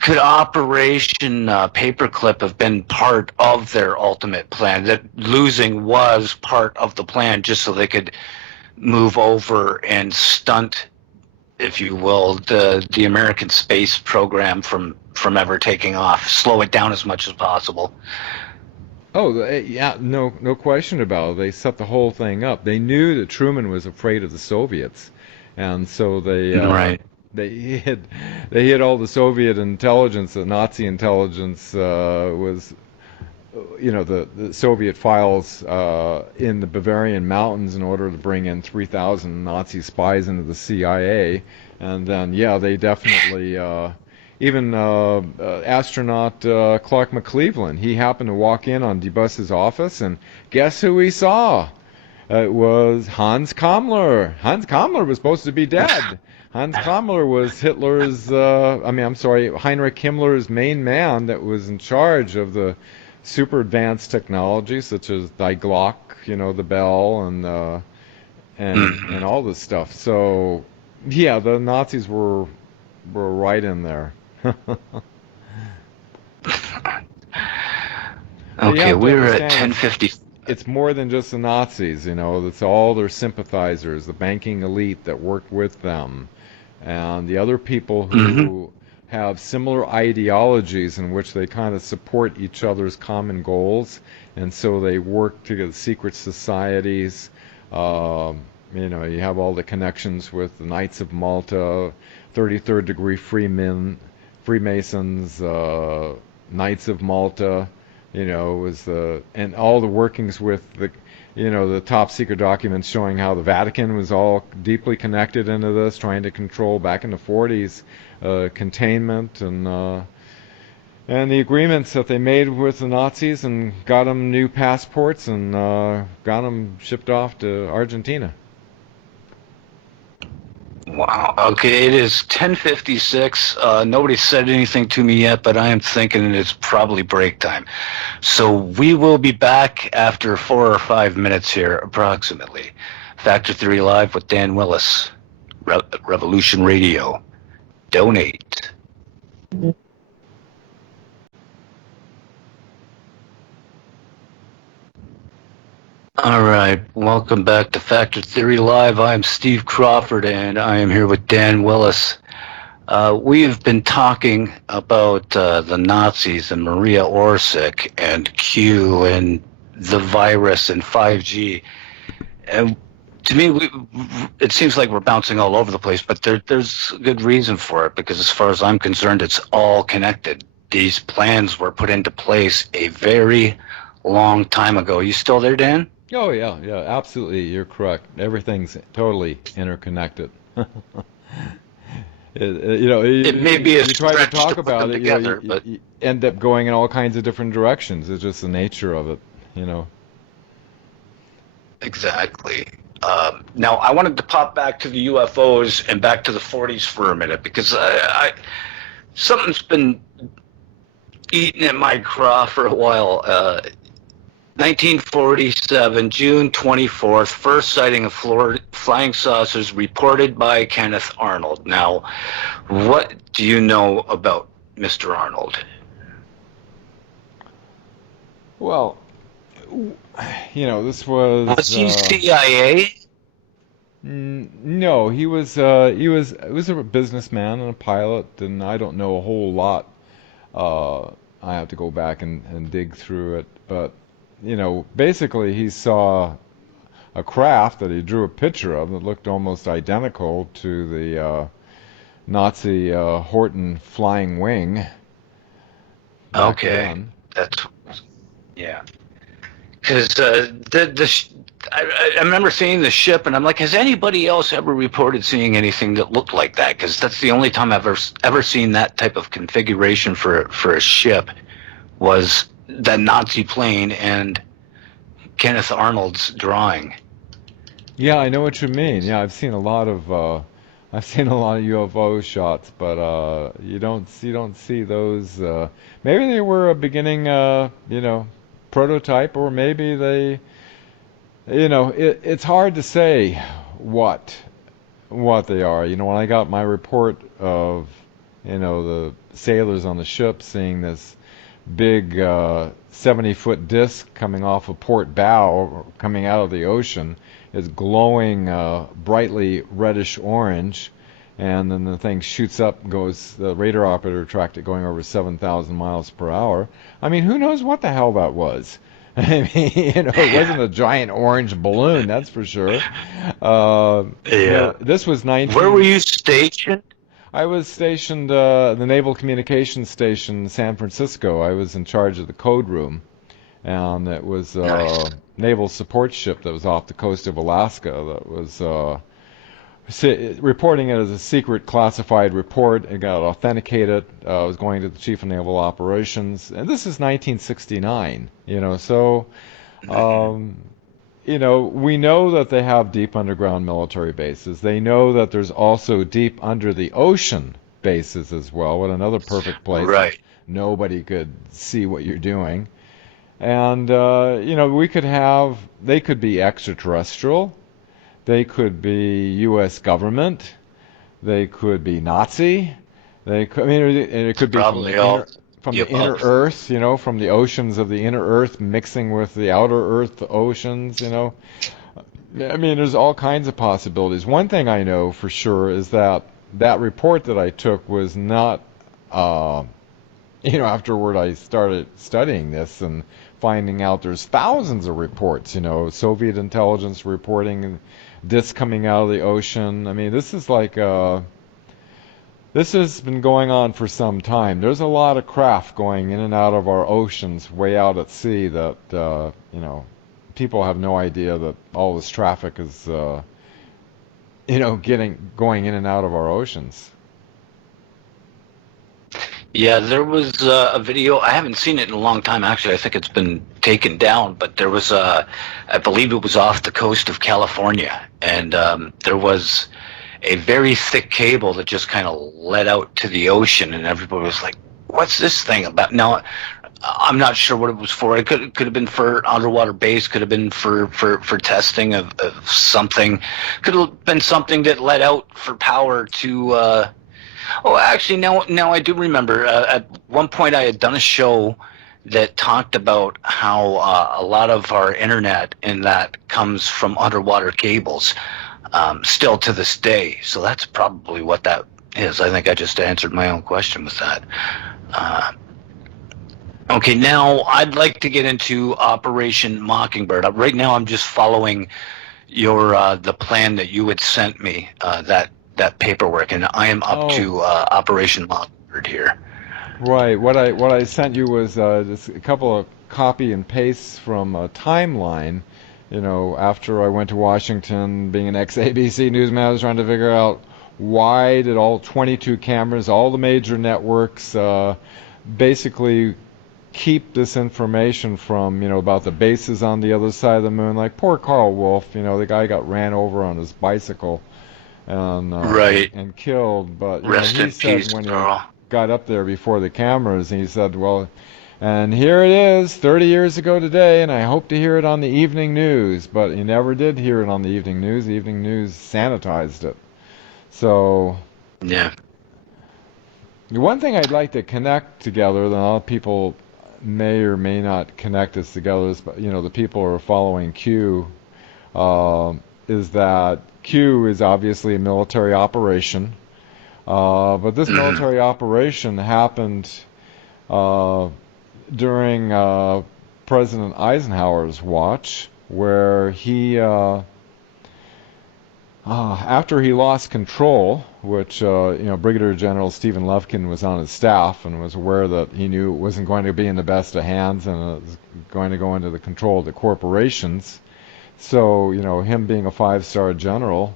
could Operation Paperclip have been part of their ultimate plan? That losing was part of the plan, just so they could move over and stunt, if you will, the American space program from ever taking off, slow it down as much as possible. Oh, yeah, no question about it. They set the whole thing up. They knew that Truman was afraid of the Soviets, and so Right. they hid they hid all the Soviet intelligence. The Nazi intelligence was, the Soviet files in the Bavarian mountains in order to bring in 3,000 Nazi spies into the CIA, and then yeah, they definitely. Even astronaut Clark McCleveland, he happened to walk in on DeBus's office, and guess who he saw? It was Hans Kammler. Hans Kammler was supposed to be dead. Hans Kammler was Heinrich Himmler's main man that was in charge of the super advanced technology, such as Die Glock, the bell, and all this stuff. So, yeah, the Nazis were right in there. But you Okay, have to we're at understand, 10:50. it's more than just the Nazis, it's all their sympathizers, the banking elite that work with them, and the other people Hmm. who have similar ideologies in which they kind of support each other's common goals, and so they work together, secret societies. You have all the connections with the Knights of Malta, 33rd degree Freemasons, Knights of Malta, was and all the workings with the top secret documents showing how the Vatican was all deeply connected into this, trying to control back in the 40s, containment, and and the agreements that they made with the Nazis and got them new passports and got them shipped off to Argentina. Wow. Okay, it is 10:56. Nobody said anything to me yet, but I am thinking it's probably break time. So we will be back after 4 or 5 minutes here, approximately. Factor 3 Live with Dan Willis, Revolution Radio. Donate. All right, welcome back to Factor Theory Live. I'm Steve Crawford, and I am here with Dan Willis. We have been talking about the Nazis and Maria Orsic and Q and the virus and 5G. And to me, it seems like we're bouncing all over the place, but there's a good reason for it, because as far as I'm concerned, it's all connected. These plans were put into place a very long time ago. You still there, Dan? Oh yeah, yeah, absolutely. You're correct. Everything's totally interconnected. It may be a you try to stretch talk to put about them it, together, you but end up going in all kinds of different directions. It's just the nature of it. exactly. Now, I wanted to pop back to the UFOs and back to the 40s for a minute, because something's been eating at my craw for a while. 1947, June 24th, first sighting of flying saucers reported by Kenneth Arnold. Now, what do you know about Mr. Arnold? Well, this was. Was he CIA? No, he was a businessman and a pilot, and I don't know a whole lot. I have to go back and dig through it, but basically he saw a craft that he drew a picture of that looked almost identical to the Nazi Horten flying wing. Back Okay, then. that's yeah. Because I remember seeing the ship, and I'm like, has anybody else ever reported seeing anything that looked like that? Because that's the only time I've ever seen that type of configuration for a ship, was that Nazi plane and Kenneth Arnold's drawing. Yeah, I know what you mean. Yeah, I've seen a lot of UFO shots, but you don't see those. Maybe they were a beginning, prototype, or maybe they, it's hard to say what they are. When I got my report of, the sailors on the ship seeing this big 70-foot disc coming off a port bow, coming out of the ocean, is glowing brightly reddish orange, and then the thing shoots up and goes. The radar operator tracked it going over 7,000 miles per hour. I mean, who knows what the hell that was? I mean, it wasn't a giant orange balloon, that's for sure. This was 19. Where were you stationed? I was stationed the Naval Communications Station in San Francisco. I was in charge of the code room, and it was Nice. naval support ship that was off the coast of Alaska that was reporting it as a secret classified report. It got authenticated. It was going to the Chief of Naval Operations, and this is 1969. So we know that they have deep underground military bases. They know that there's also deep under the ocean bases as well. What another perfect place. Right. Nobody could see what you're doing. And, they could be extraterrestrial. They could be U.S. government. They could be Nazi. It could be Probably all from the the inner above. Earth, from the oceans of the inner Earth mixing with the outer Earth oceans, there's all kinds of possibilities. One thing I know for sure is that report that I took was not, afterward I started studying this and finding out there's thousands of reports, Soviet intelligence reporting discs coming out of the ocean. I mean, this is like, this has been going on for some time. There's a lot of craft going in and out of our oceans way out at sea that, people have no idea that all this traffic is, going in and out of our oceans. Yeah, there was a video. I haven't seen it in a long time. Actually, I think it's been taken down. But there was I believe it was off the coast of California, and there was a very thick cable that just kind of led out to the ocean, and everybody was like, "What's this thing about?" Now, I'm not sure what it was for. It could have been for underwater base. Could have been for testing of something. Could have been something that led out for power to. Oh, actually, now I do remember. At one point, I had done a show that talked about how a lot of our internet and that comes from underwater cables, still to this day. So that's probably what that is. I think I just answered my own question with that. Uh, okay, now I'd like to get into Operation Mockingbird. Right now, I'm just following your the plan that you had sent me, that paperwork, and I am up Oh, to Operation Mockingbird here. right. What I sent you was just a couple of copy and pastes from a timeline. You know, after I went to Washington, being an ex-ABC newsman, I was trying to figure out why did all 22 cameras, all the major networks, basically keep this information from, about the bases on the other side of the moon. Like poor Carl Wolf, the guy got ran over on his bicycle and Right. and killed. But Rest he in peace, said when he Carl. got up there before the cameras, he said, "Well, and here it is, 30 years ago today, and I hope to hear it on the evening news." But he never did hear it on the evening news. The evening news sanitized it. So Yeah. the one thing I'd like to connect together, that a lot of people may or may not connect this together, is, the people who are following Q, is that Q is obviously a military operation, but this Mhm. military operation happened uh, during President Eisenhower's watch, where after he lost control, which Brigadier General Stephen Lufkin was on his staff and was aware that he knew it wasn't going to be in the best of hands and it was going to go into the control of the corporations. So, him being a five-star general,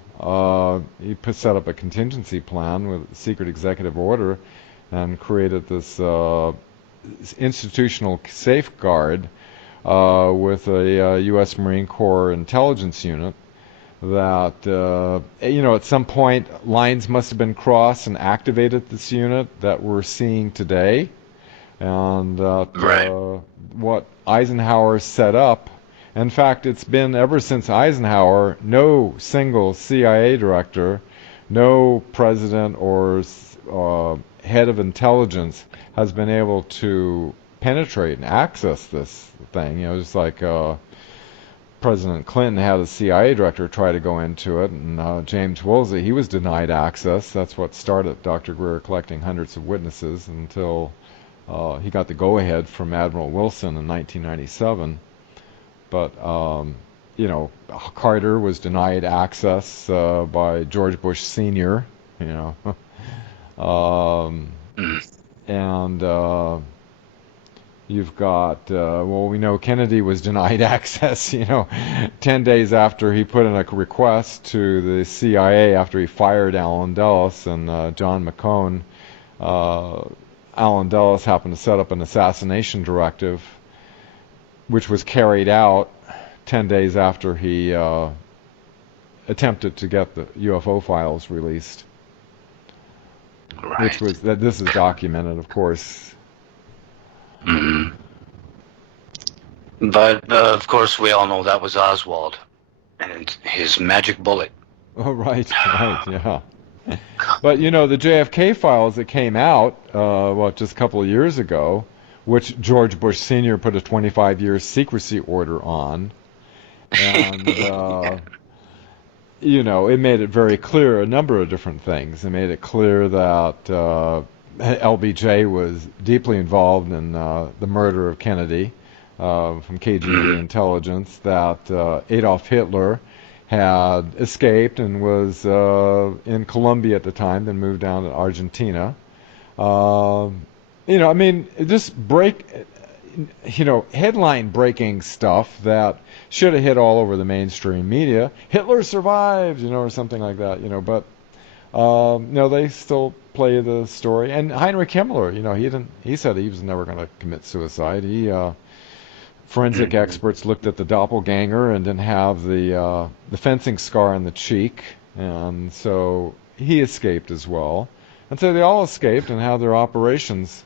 he set up a contingency plan with a secret executive order and created this institutional safeguard with a U.S. Marine Corps intelligence unit that, at some point lines must have been crossed and activated this unit that we're seeing today. And Right. what Eisenhower set up, in fact, it's been ever since Eisenhower, no single CIA director, no president or head of intelligence has been able to penetrate and access this thing. Just like President Clinton had a CIA director try to go into it, and James Woolsey, he was denied access. That's what started Dr. Greer collecting hundreds of witnesses until he got the go-ahead from Admiral Wilson in 1997. But, Carter was denied access by George Bush Sr., you know. um, Mhm. and you've got, we know Kennedy was denied access, 10 days after he put in a request to the CIA after he fired Allen Dulles and John McCone. Allen Dulles happened to set up an assassination directive, which was carried out 10 days after he attempted to get the UFO files released, which Right. was that this is documented, of course. Hmm. But of course, we all know that was Oswald and his magic bullet. Oh, right, right, yeah. But the JFK files that came out, just a couple of years ago, which George Bush Sr. put a 25-year secrecy order on, and it made it very clear a number of different things. It made it clear that LBJ was deeply involved in the murder of Kennedy from KGB Mhm. intelligence, that Adolf Hitler had escaped and was in Colombia at the time, then moved down to Argentina. Just headline breaking stuff that should have hit all over the mainstream media. Hitler survived, or something like that, but No, they still play the story. And Heinrich Himmler, he didn't. He said he was never going to commit suicide. Forensic Mhm. experts looked at the doppelganger and didn't have the fencing scar on the cheek, and so he escaped as well. And so they all escaped and had their operations,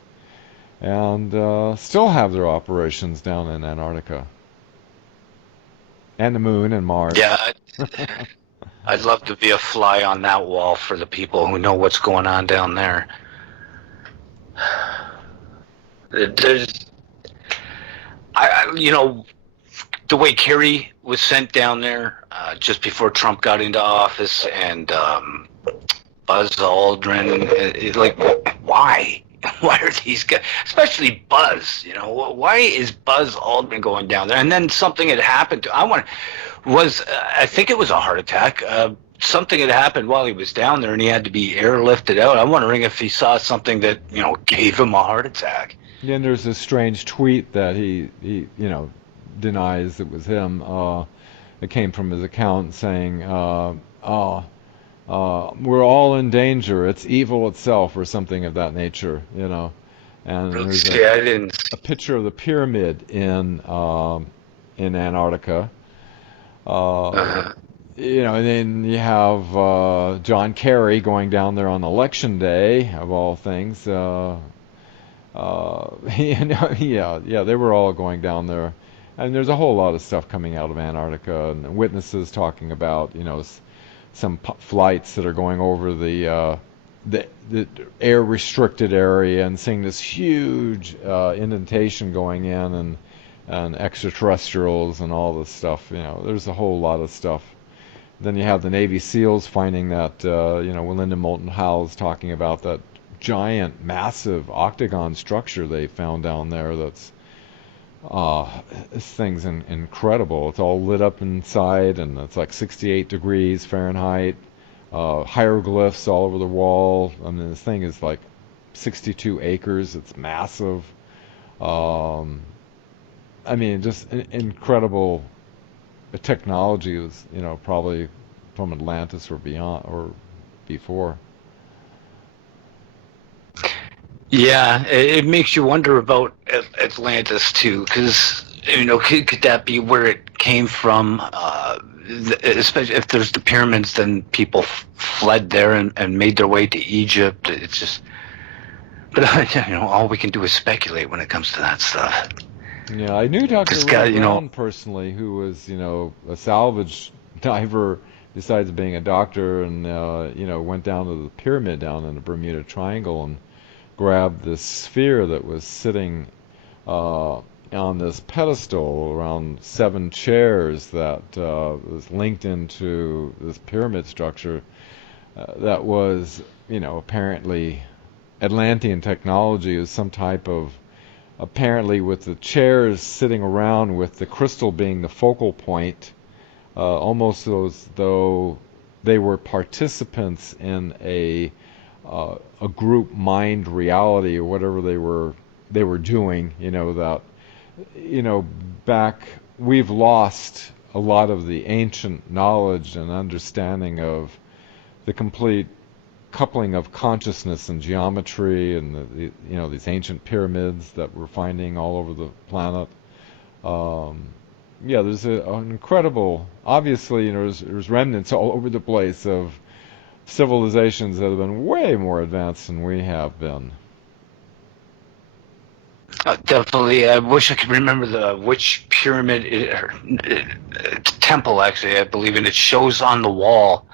and still have their operations down in Antarctica and the moon and Mars. Yeah, I'd love to be a fly on that wall for the people who know what's going on down there. There's, the way Kerry was sent down there just before Trump got into office, and Buzz Aldrin, like, why? Why are these guys, especially Buzz? Why is Buzz Aldrin going down there? And then something had happened to. I think it was a heart attack. Something had happened while he was down there, and he had to be airlifted out. I'm wondering if he saw something that gave him a heart attack. Then there's this strange tweet that he denies it was him. It came from his account saying, "Oh, we're all in danger. It's evil itself," or something of that nature. And there's Yeah, I didn't. a picture of the pyramid in Antarctica. Uh, And then you have John Kerry going down there on election day, of all things. Yeah, they were all going down there, and there's a whole lot of stuff coming out of Antarctica, and witnesses talking about, some flights that are going over the air restricted area and seeing this huge indentation going in, and extraterrestrials and all this stuff. There's a whole lot of stuff. Then you have the Navy SEALs finding that, Linda Moulton Howe's talking about that giant, massive octagon structure they found down there. This thing's incredible. It's all lit up inside, and it's like 68 degrees Fahrenheit. Hieroglyphs all over the wall. I mean, this thing is like 62 acres. It's massive. Just incredible. The technology was, probably from Atlantis or beyond or before. Yeah, it makes you wonder about Atlantis too, because could that be where it came from? Especially if there's the pyramids, then people fled there and made their way to Egypt. It's just, but all we can do is speculate when it comes to that stuff. Yeah, I knew Dr. This Ray guy, Brown personally, who was, a salvage diver besides being a doctor, and went down to the pyramid down in the Bermuda Triangle and grabbed this sphere that was sitting on this pedestal around 7 chairs that was linked into this pyramid structure that was, apparently Atlantean technology. Is some type of, apparently with the chairs sitting around with the crystal being the focal point, almost as though they were participants in a group mind reality, or whatever they were doing. Back, we've lost a lot of the ancient knowledge and understanding of the complete coupling of consciousness and geometry, and these ancient pyramids that we're finding all over the planet. There's an incredible, obviously, there's remnants all over the place of civilizations that have been way more advanced than we have been. definitely. I wish I could remember which pyramid it's temple, actually, I believe, and it shows on the wall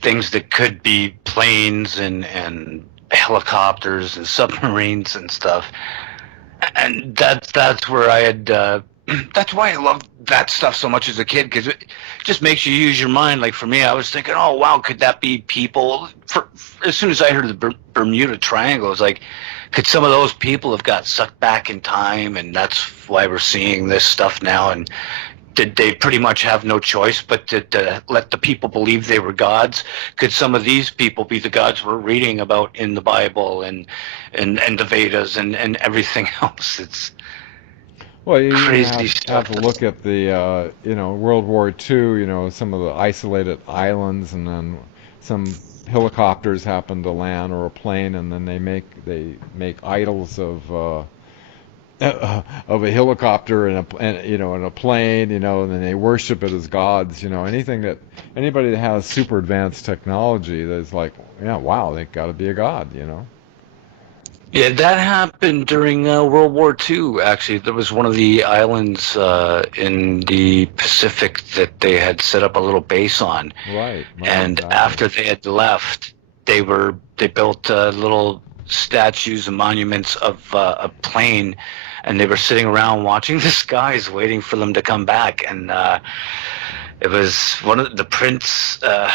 things that could be planes and helicopters and submarines and stuff. And that's where I had. That's why I loved that stuff so much as a kid, because it just makes you use your mind. Like for me, I was thinking, oh wow, could that be people? As soon as I heard of the Bermuda Triangle, I was like, could some of those people have got sucked back in time, and that's why we're seeing this stuff now? And did they pretty much have no choice but to let the people believe they were gods? Could some of these people be the gods we're reading about in the Bible and the Vedas and everything else? It's Well, you crazy have stuff. to look at the, World War II, some of the isolated islands, and then some helicopters happen to land or a plane, and then they make idols of a helicopter and a plane, and then they worship it as gods. Anybody that has super advanced technology that's like, yeah, wow, they got to be a god. Yeah, that happened during World War II, actually. There was one of the islands in the Pacific that they had set up a little base on. Right. And Exactly. after they had left, they built little statues and monuments of a plane, and they were sitting around watching the skies, waiting for them to come back. And it was one of the prince. Oh,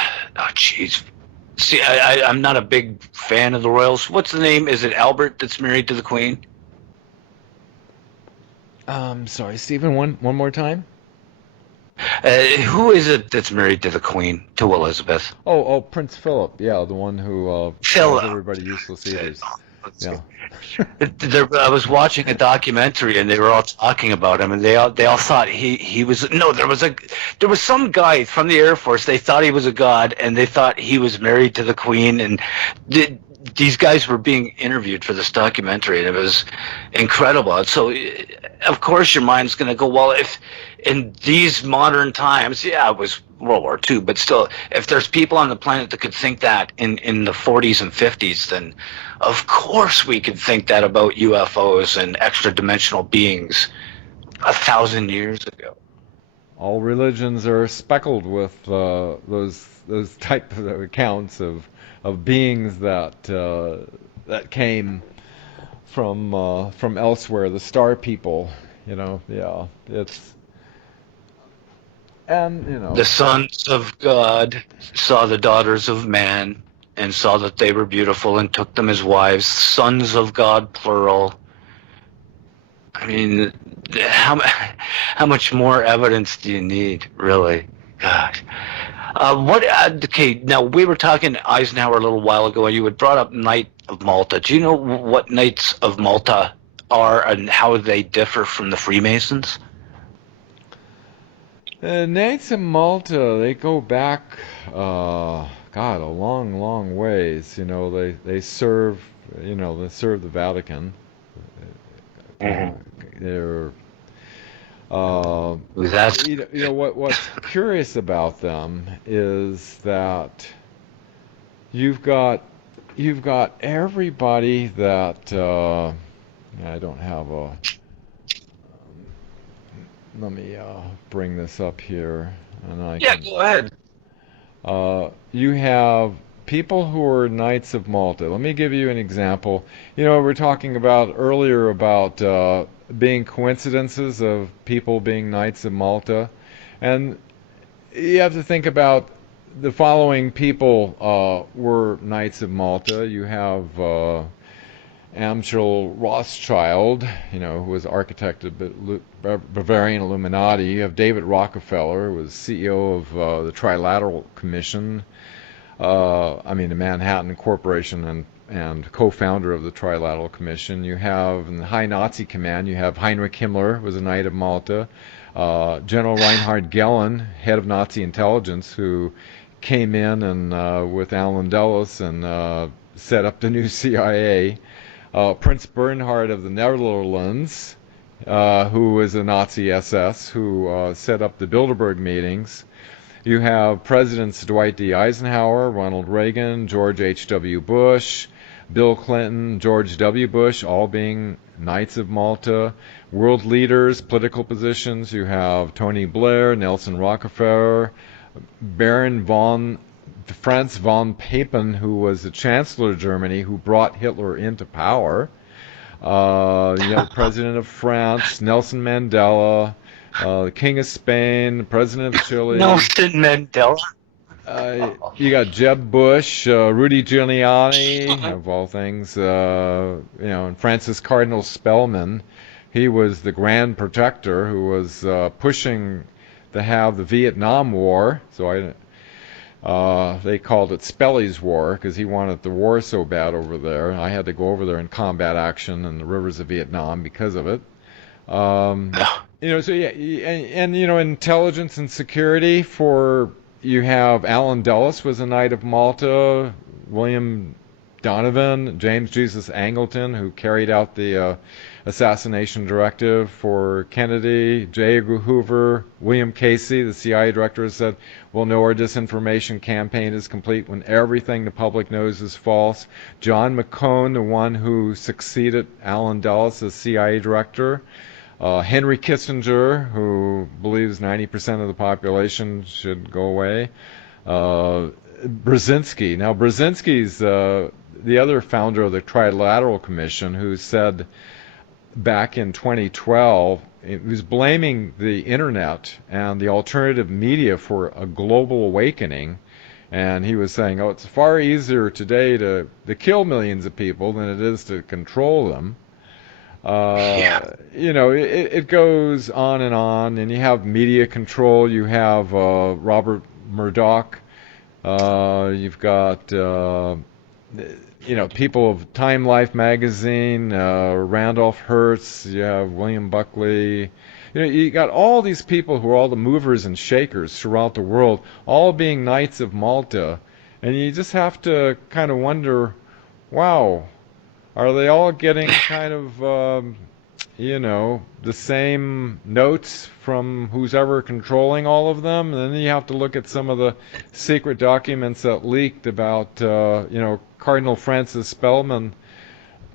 jeez. See, I'm not a big fan of the royals. What's the name? Is it Albert that's married to the Queen? Sorry, Stephen. One more time. Who is it that's married to the Queen, to Elizabeth? Oh, Prince Philip. Yeah, the one who Phil. calls everybody useless eaters. Yeah. I was watching a documentary, and they were all talking about him, and they all thought he was no. There was some guy from the Air Force. They thought he was a god, and they thought he was married to the Queen, and these guys were being interviewed for this documentary, and it was incredible. And so, of course, your mind's going to go, well, if in these modern times, yeah, it was World War II, but still, if there's people on the planet that could think that in the 40s and 50s, then of course we could think that about UFOs and extra-dimensional beings 1,000 years ago. All religions are speckled with those type of accounts of beings that came from elsewhere, the star people. Yeah, it's. And The sons of God saw the daughters of man and saw that they were beautiful and took them as wives. Sons of God, plural. I mean, how much more evidence do you need, really? Gosh. Okay, now we were talking Eisenhower a little while ago, and you had brought up Knight of Malta. Do you know what Knights of Malta are and how they differ from the Freemasons? Knights of Malta, they go back, God, a long, long ways. They serve, they serve the Vatican. They're, That's what's curious about them is that you've got everybody that I don't have a. Let me bring this up here, and go ahead. You have people who are Knights of Malta. Let me give you an example. We were talking about earlier about being coincidences of people being Knights of Malta, and you have to think about the following people were Knights of Malta. You have Amschel Rothschild, who was architect of the Bavarian Illuminati. You have David Rockefeller, who was CEO of the Trilateral Commission, the Manhattan Corporation and co-founder of the Trilateral Commission. You have in the High Nazi Command, you have Heinrich Himmler, who was a Knight of Malta. General Reinhard Gehlen, head of Nazi intelligence, who came in and with Allen Dulles and set up the new CIA. Prince Bernhard of the Netherlands, who was a Nazi SS, who set up the Bilderberg meetings. You have Presidents Dwight D. Eisenhower, Ronald Reagan, George H.W. Bush, Bill Clinton, George W. Bush, all being Knights of Malta. World leaders, political positions, you have Tony Blair, Nelson Rockefeller, Baron Franz von Papen, who was the Chancellor of Germany, who brought Hitler into power. The President of France, Nelson Mandela, the King of Spain, the President of Chile. Nelson Mandela. You got Jeb Bush, Rudy Giuliani, of all things, and Francis Cardinal Spellman. He was the Grand Protector who was pushing to have the Vietnam War. So they called it Spelly's War because he wanted the war so bad over there. I had to go over there in combat action in the rivers of Vietnam because of it. So yeah, and intelligence and security for You have Alan Dulles was a Knight of Malta, William Donovan, James Jesus Angleton, who carried out the assassination directive for Kennedy, J. Edgar Hoover, William Casey, the CIA director, said, "We'll know our disinformation campaign is complete when everything the public knows is false." John McCone, the one who succeeded Alan Dulles as CIA director. Henry Kissinger, who believes 90% of the population should go away. Brzezinski. Now, Brzezinski's the other founder of the Trilateral Commission, who said back in 2012, he was blaming the internet and the alternative media for a global awakening. And he was saying, oh, it's far easier today to kill millions of people than it is to control them. You know, it goes on, and you have media control. You have Robert Murdoch. You've got, you know, people of Time Life magazine, Randolph Hearst. You have William Buckley. You know, you got all these people who are all the movers and shakers throughout the world, all being Knights of Malta, and you just have to kind of wonder, wow. Are they all getting kind of, you know, the same notes from who's ever controlling all of them? And then you have to look at some of the secret documents that leaked about, you know, Cardinal Francis Spellman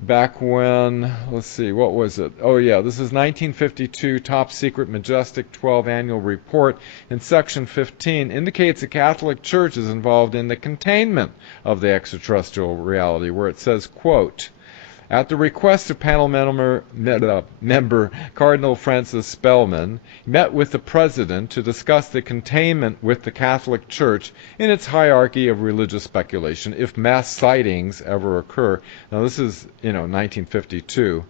back when, let's see, what was it? Oh, yeah, this is 1952 Top Secret Majestic 12 Annual Report. In Section 15 indicates the Catholic Church is involved in the containment of the extraterrestrial reality, where it says, quote, at the request of panel member Cardinal Francis Spellman, met with the President to discuss the containment with the Catholic Church in its hierarchy of religious speculation if mass sightings ever occur. Now this is, you know, 1952,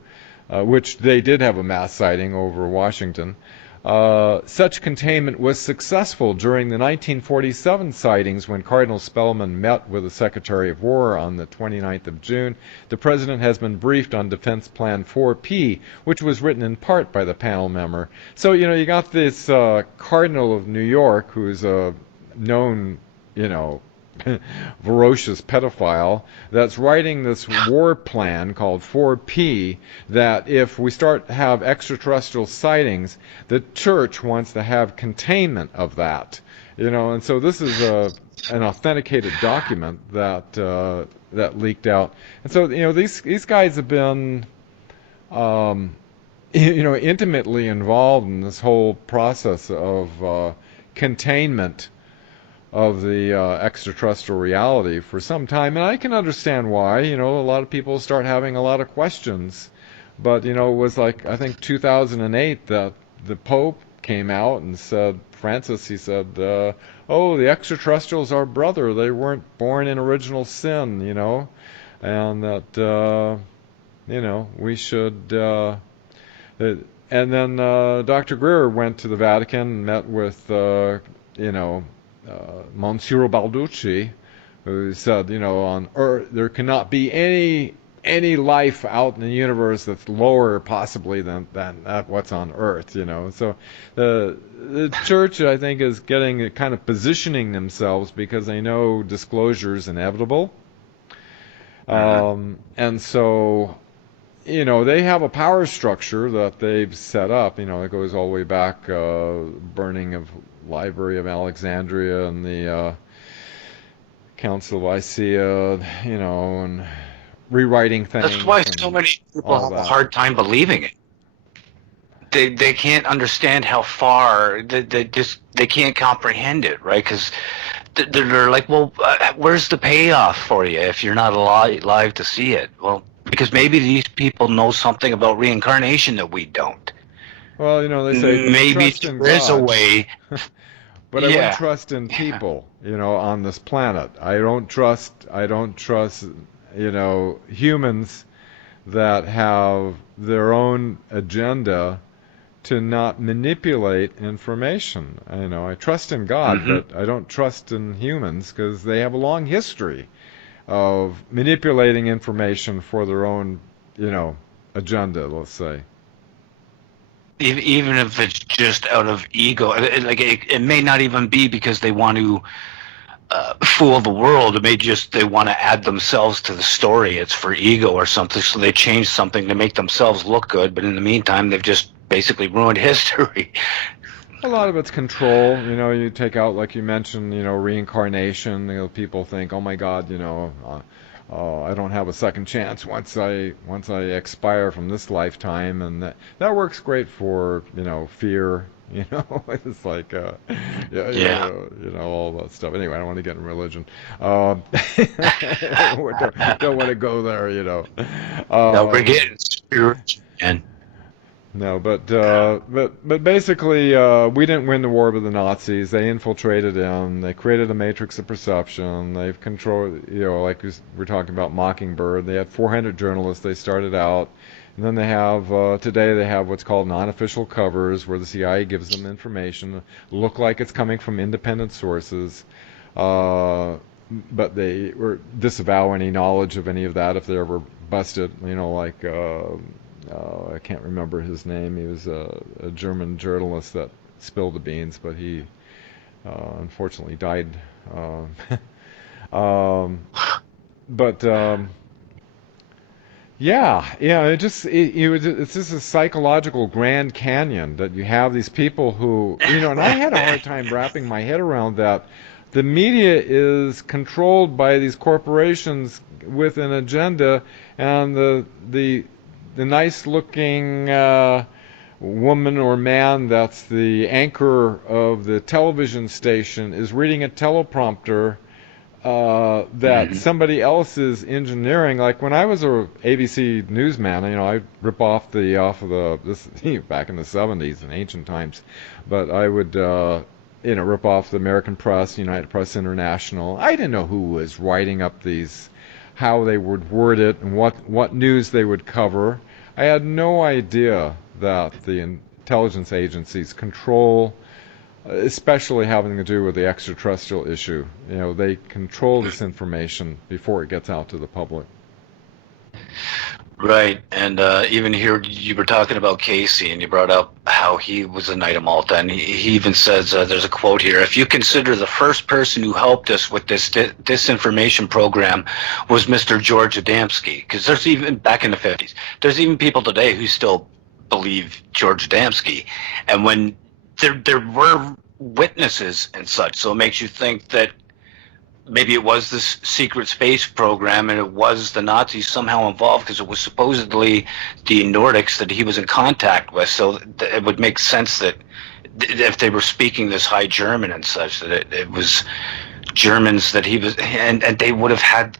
which they did have a mass sighting over Washington. Such containment was successful during the 1947 sightings when Cardinal Spellman met with the Secretary of War on the 29th of June. The President has been briefed on Defense Plan 4P, which was written in part by the panel member. So, you know, you got this Cardinal of New York who's a known, you know, ferocious pedophile that's writing this war plan called 4P that if we start to have extraterrestrial sightings, the church wants to have containment of that, you know. And so this is an authenticated document that that leaked out. And so, you know, these guys have been you know, intimately involved in this whole process of containment of the extraterrestrial reality for some time, and I can understand why. You know, a lot of people start having a lot of questions, but you know, it was like, I think 2008 that the Pope came out and said, Francis, he said, oh, the extraterrestrials are brother, they weren't born in original sin, you know, and that you know, we should and then Dr. Greer went to the Vatican and met with you know, Monsignor Balducci, who said, you know, on Earth there cannot be any life out in the universe that's lower possibly than what's on Earth, you know. So the church, I think, is getting kind of positioning themselves because they know disclosure is inevitable, and so, you know, they have a power structure that they've set up. You know, it goes all the way back, burning of Library of Alexandria and the Council of Nicaea, you know, and rewriting things. That's why so many people have a hard time believing it. They can't understand how far they can't comprehend it, right? Because they're like, well, where's the payoff for you if you're not alive to see it? Well, because maybe these people know something about reincarnation that we don't. Well, you know, they say maybe trust in there is a God. way. But I wouldn't trust in people, you know, on this planet. I don't trust, you know, humans that have their own agenda to not manipulate information. You know, I trust in God, but I don't trust in humans because they have a long history of manipulating information for their own, you know, agenda, let's say. even if it's just out of ego, it may not even be because they want to fool the world. It may just they want to add themselves to the story. It's for ego or something, so they change something to make themselves look good. But in the meantime, they've just basically ruined history. A lot of it's control. You take out, like you mentioned, reincarnation. People think, oh my God, I don't have a second chance once I expire from this lifetime, and that works great for fear. It's like Yeah. all that stuff. Anyway, I don't want to get in religion. Don't want to go there. Now we're Um, getting spiritual, and no, but basically, we didn't win the war with the Nazis. They infiltrated in. They created a matrix of perception. They've controlled, like we're talking about Mockingbird. They had 400 journalists. They started out, and then they have today they have what's called non-official covers, where the CIA gives them information, look like it's coming from independent sources, but they disavow any knowledge of any of that if they're ever busted. Like. I can't remember his name. He was a German journalist that spilled the beans, but he unfortunately died. Um, but yeah, it's just a psychological Grand Canyon that you have these people who, and I had a hard time wrapping my head around that. The media is controlled by these corporations with an agenda, and the nice looking woman or man that's the anchor of the television station is reading a teleprompter that Mhm. somebody else is engineering. Like when I was a ABC newsman, I rip off this back in the 70s in ancient times, but I would rip off the American Press, United Press International. I didn't know who was writing up these, how they would word it, and what news they would cover. I had no idea that the intelligence agencies control, especially having to do with the extraterrestrial issue. They control this information before it gets out to the public. Right, and even here you were talking about Casey, and you brought up how he was a Knight of Malta, and he even says there's a quote here: "If you consider the first person who helped us with this disinformation program was Mr. George Adamski, because there's even back in the 50s, there's even people today who still believe George Adamski, and when there were witnesses and such, so it makes you think that maybe it was this secret space program and it was the Nazis somehow involved because it was supposedly the Nordics that he was in contact with. So it would make sense that if they were speaking this high German and such, that it was Germans that he was, and they would have had,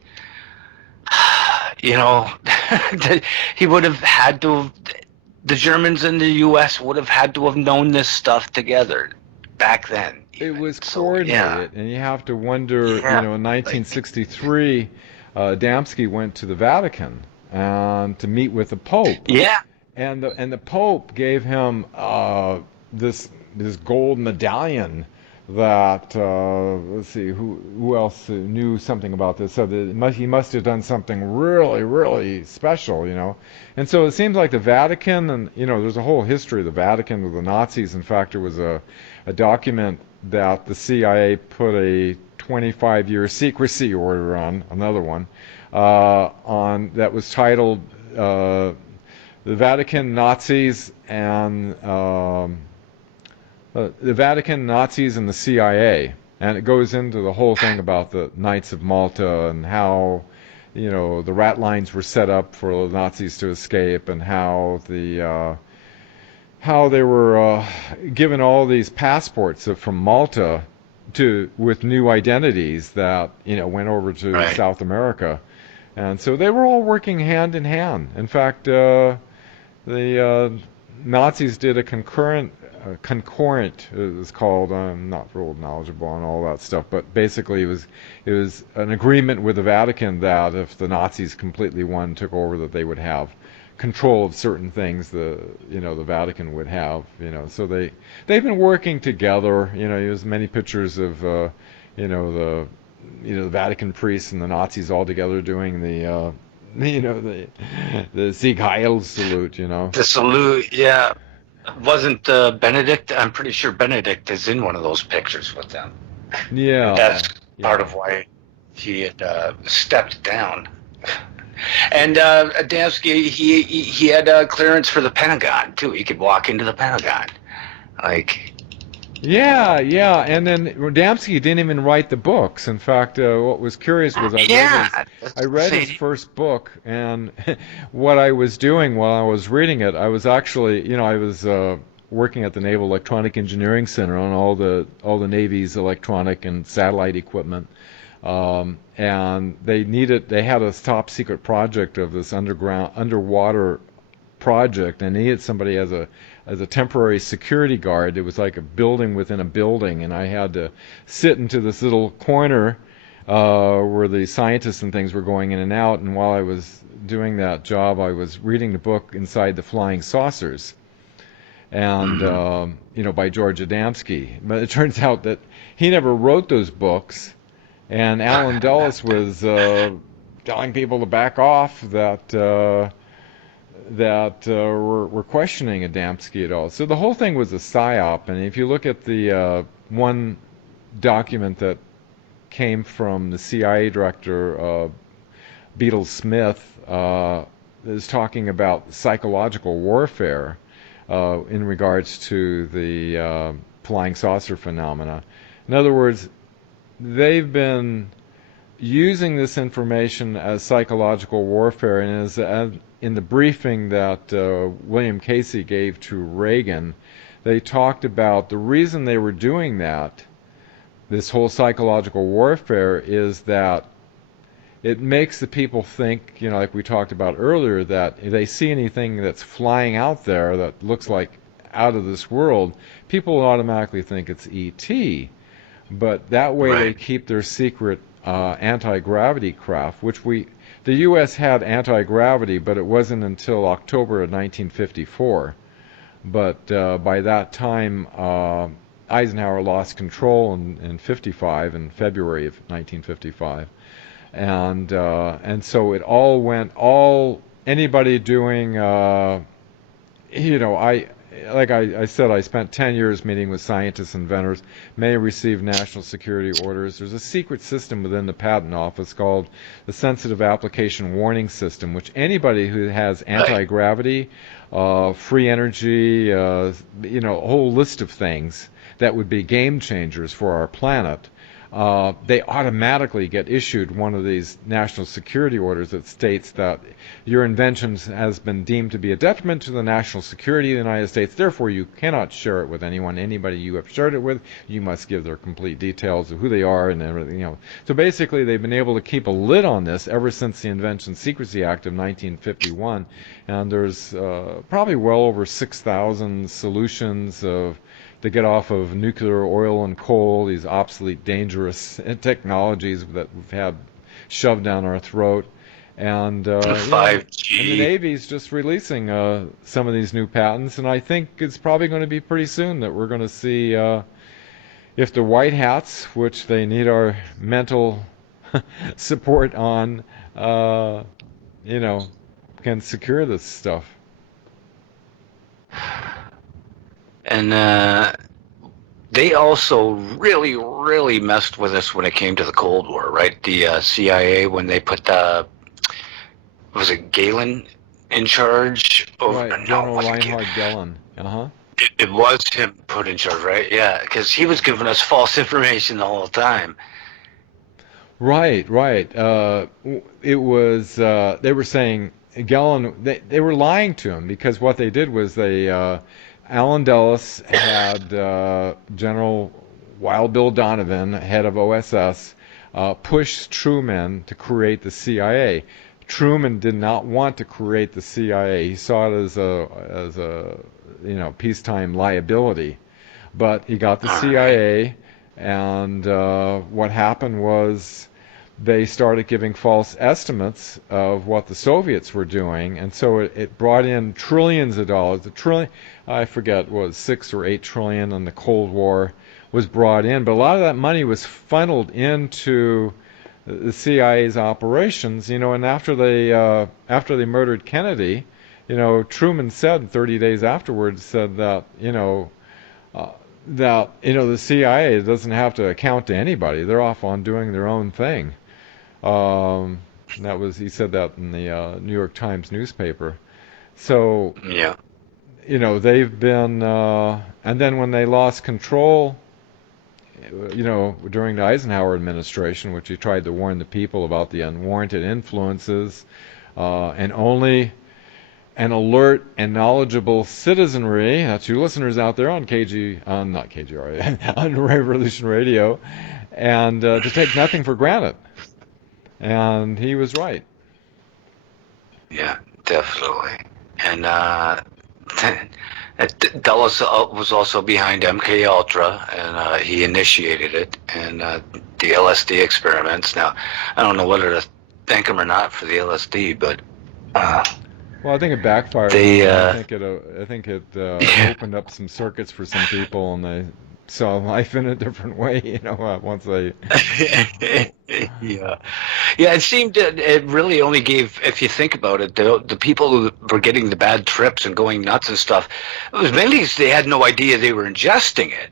you know, he would have had to, the Germans in the U.S. would have had to have known this stuff together back then. It was So, yeah. coordinated, and you have to wonder, Yeah. in 1963, Adamski went to the Vatican and to meet with the Pope, Yeah. and the Pope gave him this gold medallion that let's see who else knew something about this. So he must have done something really really special, And so it seems like the Vatican, and there's a whole history of the Vatican with the Nazis. In fact, there was a document that the CIA put a 25-year secrecy order on, another one, on that was titled the Vatican Nazis and the Vatican Nazis and the CIA, and it goes into the whole thing about the Knights of Malta and how the rat lines were set up for the Nazis to escape, and how they were given all these passports from Malta with new identities that went over to Right. South America, and so they were all working hand in hand. In fact, the Nazis did a concurrent, it was called. I'm not real knowledgeable on all that stuff, but basically it was an agreement with the Vatican that if the Nazis completely won, took over, that they would have control of certain things the Vatican would have. So they've been working together. There's many pictures of the Vatican priests and the Nazis all together doing the Sieg Heil salute. The salute, yeah. Wasn't Benedict? I'm pretty sure Benedict is in one of those pictures with them, and Yeah, that's part yeah. of why he had stepped down. And Adamski, he had clearance for the Pentagon too. He could walk into the Pentagon. Like, Yeah, yeah, and then Adamski didn't even write the books. In fact, what was curious was yeah, I that's read his insane. first book, and what I was doing while I was reading it, I was actually, I was working at the Naval Electronic Engineering Center on all the Navy's electronic and satellite equipment, and they had a top secret project of this underwater project, and needed somebody as a temporary security guard. It was like a building within a building, and I had to sit into this little corner where the scientists and things were going in and out. And while I was doing that job, I was reading the book Inside the Flying Saucers, and Mhm. by George Adamski. But it turns out that he never wrote those books, and Alan Dulles was telling people to back off that were questioning Adamski at all. So the whole thing was a psyop. And if you look at the one document that came from the CIA director, Beadle Smith, is talking about psychological warfare in regards to the flying saucer phenomena. In other words, they've been using this information as psychological warfare, and as in the briefing that William Casey gave to Reagan, they talked about the reason they were doing that, this whole psychological warfare, is that it makes the people think, like we talked about earlier, that if they see anything that's flying out there that looks like out of this world, people automatically think it's ET. But that way they Right. keep their secret anti-gravity craft, the U.S. had anti-gravity, but it wasn't until October of 1954. But by that time, Eisenhower lost control in 55, in February of 1955, and so it all anybody doing I like I said, I spent 10 years meeting with scientists and inventors. Many received national security orders. There's a secret system within the patent office called the Sensitive Application Warning System, which anybody who has Right. anti-gravity, free energy, a whole list of things that would be game changers for our planet, they automatically get issued one of these national security orders that states that your invention has been deemed to be a detriment to the national security of the United States. Therefore, you cannot share it with anyone. Anybody you have shared it with, you must give their complete details of who they are and everything. So basically, they've been able to keep a lid on this ever since the Invention Secrecy Act of 1951, and there's probably well over 6,000 solutions to get off of nuclear, oil, and coal, these obsolete, dangerous technologies that we've had shoved down our throat. And and the 5G. Navy's just releasing some of these new patents, and I think it's probably going to be pretty soon that we're going to see if the white hats, which they need our mental support on, you know, can secure this stuff. And they also really, really messed with us when it came to the Cold War, right? The CIA, when they put was it Galen in charge? Of, Right, no, it General wasn't Galen. Reinhard Gehlen. Uh-huh. It was him put in charge, right? Yeah, because he was giving us false information the whole time. Right, right. It was they were saying Gellin. They were lying to him because what they did was Alan Dulles had General Wild Bill Donovan, head of OSS, push Truman to create the CIA. Truman did not want to create the CIA. He saw it as a peacetime liability. But he got the All right. CIA, and what happened was they started giving false estimates of what the Soviets were doing, and so it brought in trillions of dollars. I forget, was 6 or 8 trillion, and the Cold War was brought in, but a lot of that money was funneled into the CIA's operations. And after they murdered Kennedy, Truman said 30 days afterwards, said that, the CIA doesn't have to account to anybody. They're off on doing their own thing. He said that in the New York Times newspaper. So, Yeah. They've been, and then when they lost control, during the Eisenhower administration, which he tried to warn the people about the unwarranted influences, and only an alert and knowledgeable citizenry, that's you listeners out there on not KGR, on Revolution Radio, and to take nothing for granted. And he was right. Yeah, definitely. And Dulles was also behind MK Ultra, and he initiated it, and the LSD experiments. Now, I don't know whether to thank him or not for the LSD, but well, I think it backfired. I think it opened up some circuits for some people, and they saw life in a different way. Once they. Yeah, it seemed that it really only gave, if you think about it, the people who were getting the bad trips and going nuts and stuff, it was mainly because they had no idea they were ingesting it.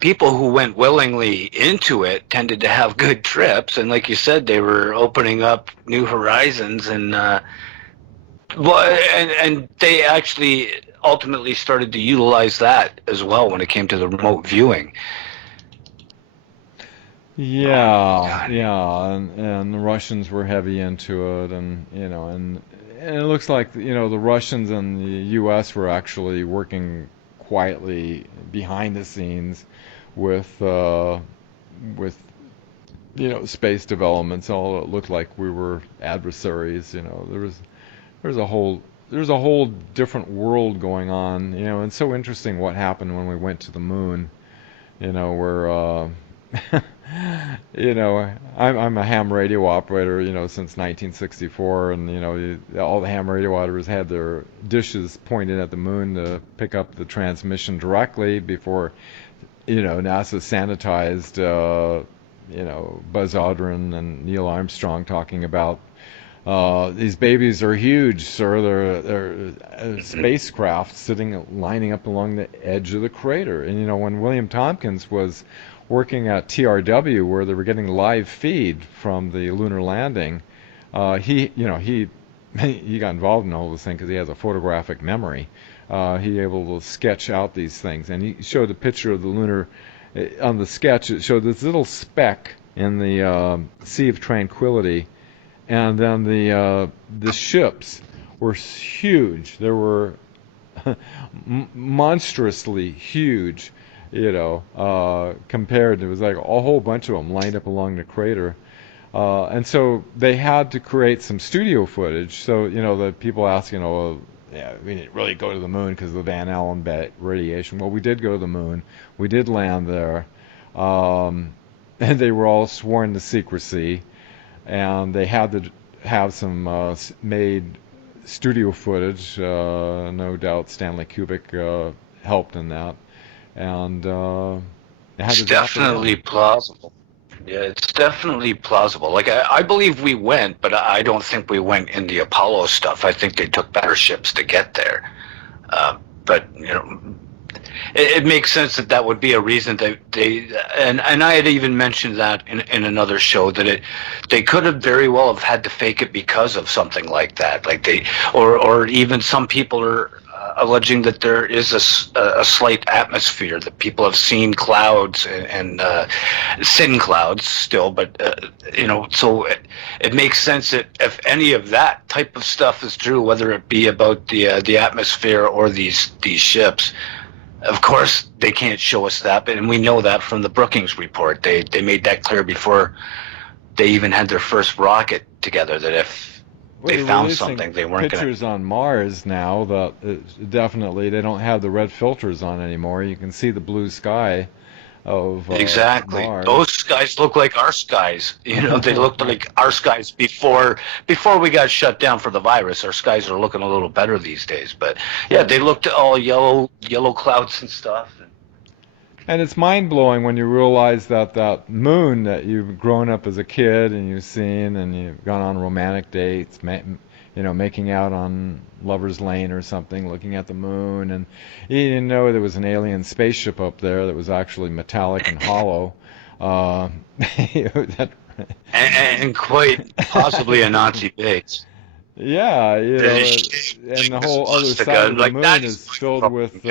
People who went willingly into it tended to have good trips, and like you said, they were opening up new horizons, and and they actually ultimately started to utilize that as well when it came to the remote viewing. Yeah, and the Russians were heavy into it, and it looks like the Russians and the U.S. were actually working quietly behind the scenes with space developments. All it looked like we were adversaries. There's a whole different world going on. And so interesting what happened when we went to the moon. Where I'm a ham radio operator, since 1964, and all the ham radio operators had their dishes pointed at the moon to pick up the transmission directly before, NASA sanitized, Buzz Aldrin and Neil Armstrong talking about these babies are huge, sir. They're spacecraft lining up along the edge of the crater. And when William Tompkins was working at TRW, where they were getting live feed from the lunar landing, he got involved in all this thing because he has a photographic memory. He able to sketch out these things, and he showed a picture of the lunar. On the sketch, it showed this little speck in the Sea of Tranquility. And then the ships were huge. They were monstrously huge, compared. It was like a whole bunch of them lined up along the crater. And so they had to create some studio footage. So, the people ask, well, yeah, we didn't really go to the moon because of the Van Allen radiation. Well, we did go to the moon. We did land there. And they were all sworn to secrecy. And they had to have some made studio footage. No doubt Stanley Kubrick helped in that. And it's definitely plausible. Yeah, it's definitely plausible. Like, I believe we went, but I don't think we went in the Apollo stuff. I think they took better ships to get there. But, it makes sense that would be a reason that and I had even mentioned that in another show that they could have very well have had to fake it because of something like that. Like or even some people are alleging that there is a slight atmosphere, that people have seen clouds and thin clouds still, but so it makes sense that if any of that type of stuff is true, whether it be about the atmosphere or these ships. Of course, they can't show us that, and we know that from the Brookings report. They made that clear before they even had their first rocket together, that if they found something, they weren't going to... Pictures on Mars now, that definitely they don't have the red filters on anymore. You can see the blue sky of exactly. Mars. Those skies look like our skies. They looked like our skies before we got shut down for the virus. Our skies are looking a little better these days, but yeah, they looked all yellow clouds and stuff. And it's mind-blowing when you realize that moon that you've grown up as a kid and you've seen and you've gone on romantic dates, making out on Lover's Lane or something, looking at the moon, and he didn't know there was an alien spaceship up there that was actually metallic and hollow. That, and quite possibly a Nazi base. yeah, and the whole other side of the Like moon that is is filled with,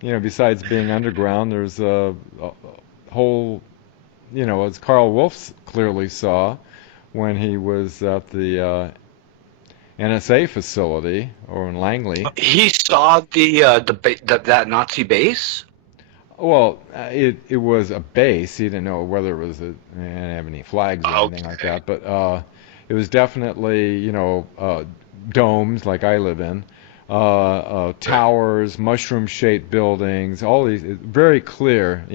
besides being underground, there's a whole, as Carl Wolf clearly saw when he was at the NSA facility or in Langley. He saw that Nazi base. Well, it was a base. He didn't know whether it was it didn't have any flags or anything like Okay. that, but it was definitely domes like I live in, towers, mushroom-shaped buildings, all these very clear.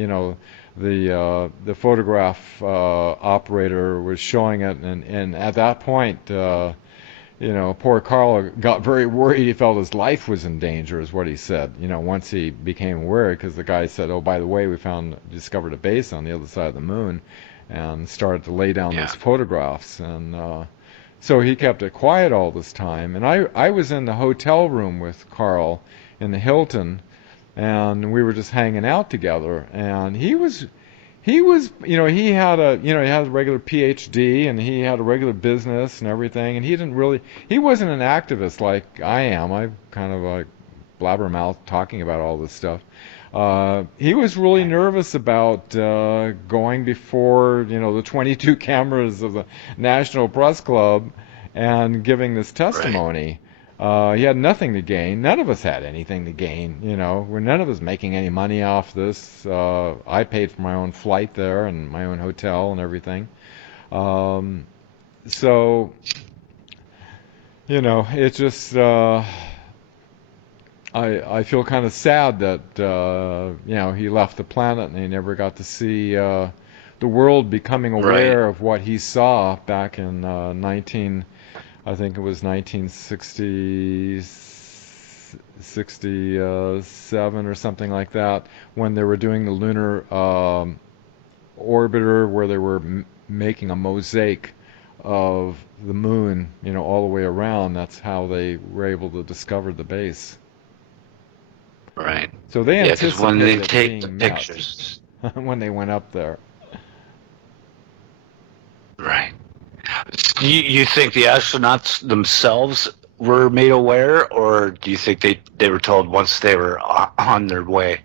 The photograph operator was showing it, and at that point. Poor Carl got very worried. He felt his life was in danger, is what he said. Once he became aware, because the guy said, "Oh, by the way, we discovered a base on the other side of the moon," and started to lay down Yeah. those photographs. And so he kept it quiet all this time. And I was in the hotel room with Carl in the Hilton, and we were just hanging out together. And he had a regular PhD and he had a regular business and everything, and he wasn't an activist like I am. I'm kind of like blabbermouth talking about all this stuff. He was really nervous about going before, the 22 cameras of the National Press Club and giving this testimony. He had nothing to gain. None of us had anything to gain. We're none of us making any money off this. I paid for my own flight there and my own hotel and everything. So, it just I feel kind of sad that he left the planet and he never got to see the world becoming aware of what he saw back in 19. I think it was 1967 or something like that, when they were doing the lunar orbiter, where they were making a mosaic of the moon, all the way around. That's how they were able to discover the base. Right. So they Yeah, because when they anticipated take the being met pictures. when they went up there. Right. You think the astronauts themselves were made aware, or do you think they were told once they were on their way?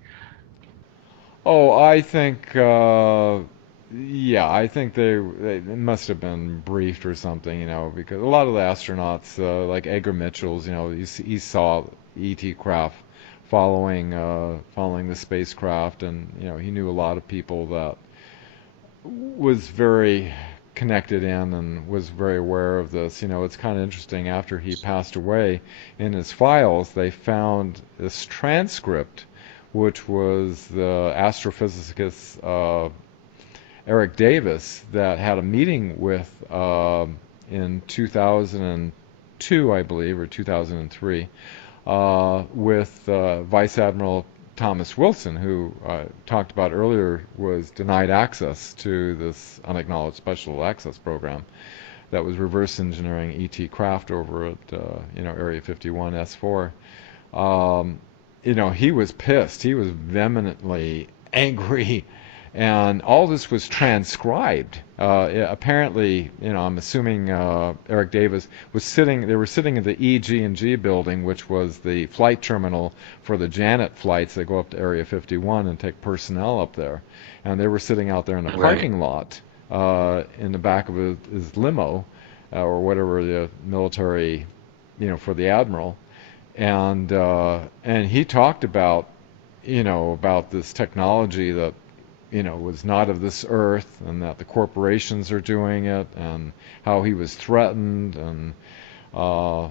Oh, I think, I think they must have been briefed or something, because a lot of the astronauts, like Edgar Mitchell's, he saw ET craft following the spacecraft, and he knew a lot of people that was very connected in and was very aware of this. It's kind of interesting. After he passed away, in his files, they found this transcript, which was the astrophysicist Eric Davis that had a meeting with in 2002, I believe, or 2003, with Vice Admiral Thomas Wilson, who talked about earlier, was denied access to this unacknowledged special access program that was reverse engineering ET craft over at Area 51 S4. He was pissed. He was vehemently angry, and all this was transcribed. Apparently, I'm assuming Eric Davis was sitting. They were sitting in the EG&G building, which was the flight terminal for the Janet flights that go up to Area 51 and take personnel up there. And they were sitting out there in the parking lot in the back of his limo, or whatever the military, for the admiral. And he talked about this technology that was not of this earth, and that the corporations are doing it, and how he was threatened, and how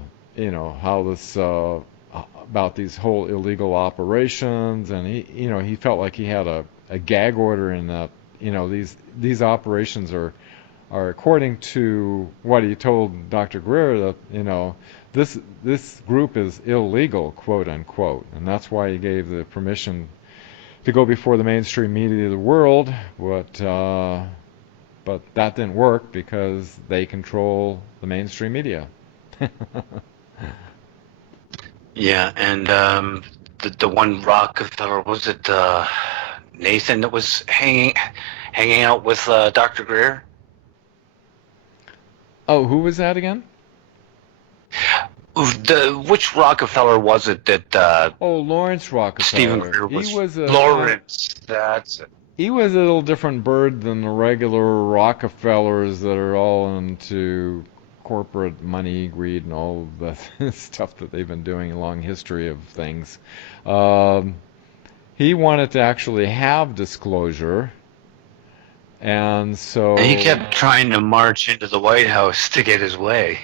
this about these whole illegal operations, and he felt like he had a gag order in that these operations are according to what he told Dr. Greer, that this group is illegal, quote unquote, and that's why he gave the permission to go before the mainstream media of the world. But that didn't work because they control the mainstream media. Yeah, and the one Rockefeller, was it Nathan that was hanging out with Dr. Greer? Oh, who was that again? Which Rockefeller was it that Oh, Lawrence Stephen Rockefeller. Greer He was? was a Lawrence. That's it. he was a little different bird than the regular Rockefellers that are all into corporate money, greed, and all of the stuff that they've been doing, a long history of things. Um, he wanted to actually have disclosure, and And he so kept trying to march into the White House to get his way.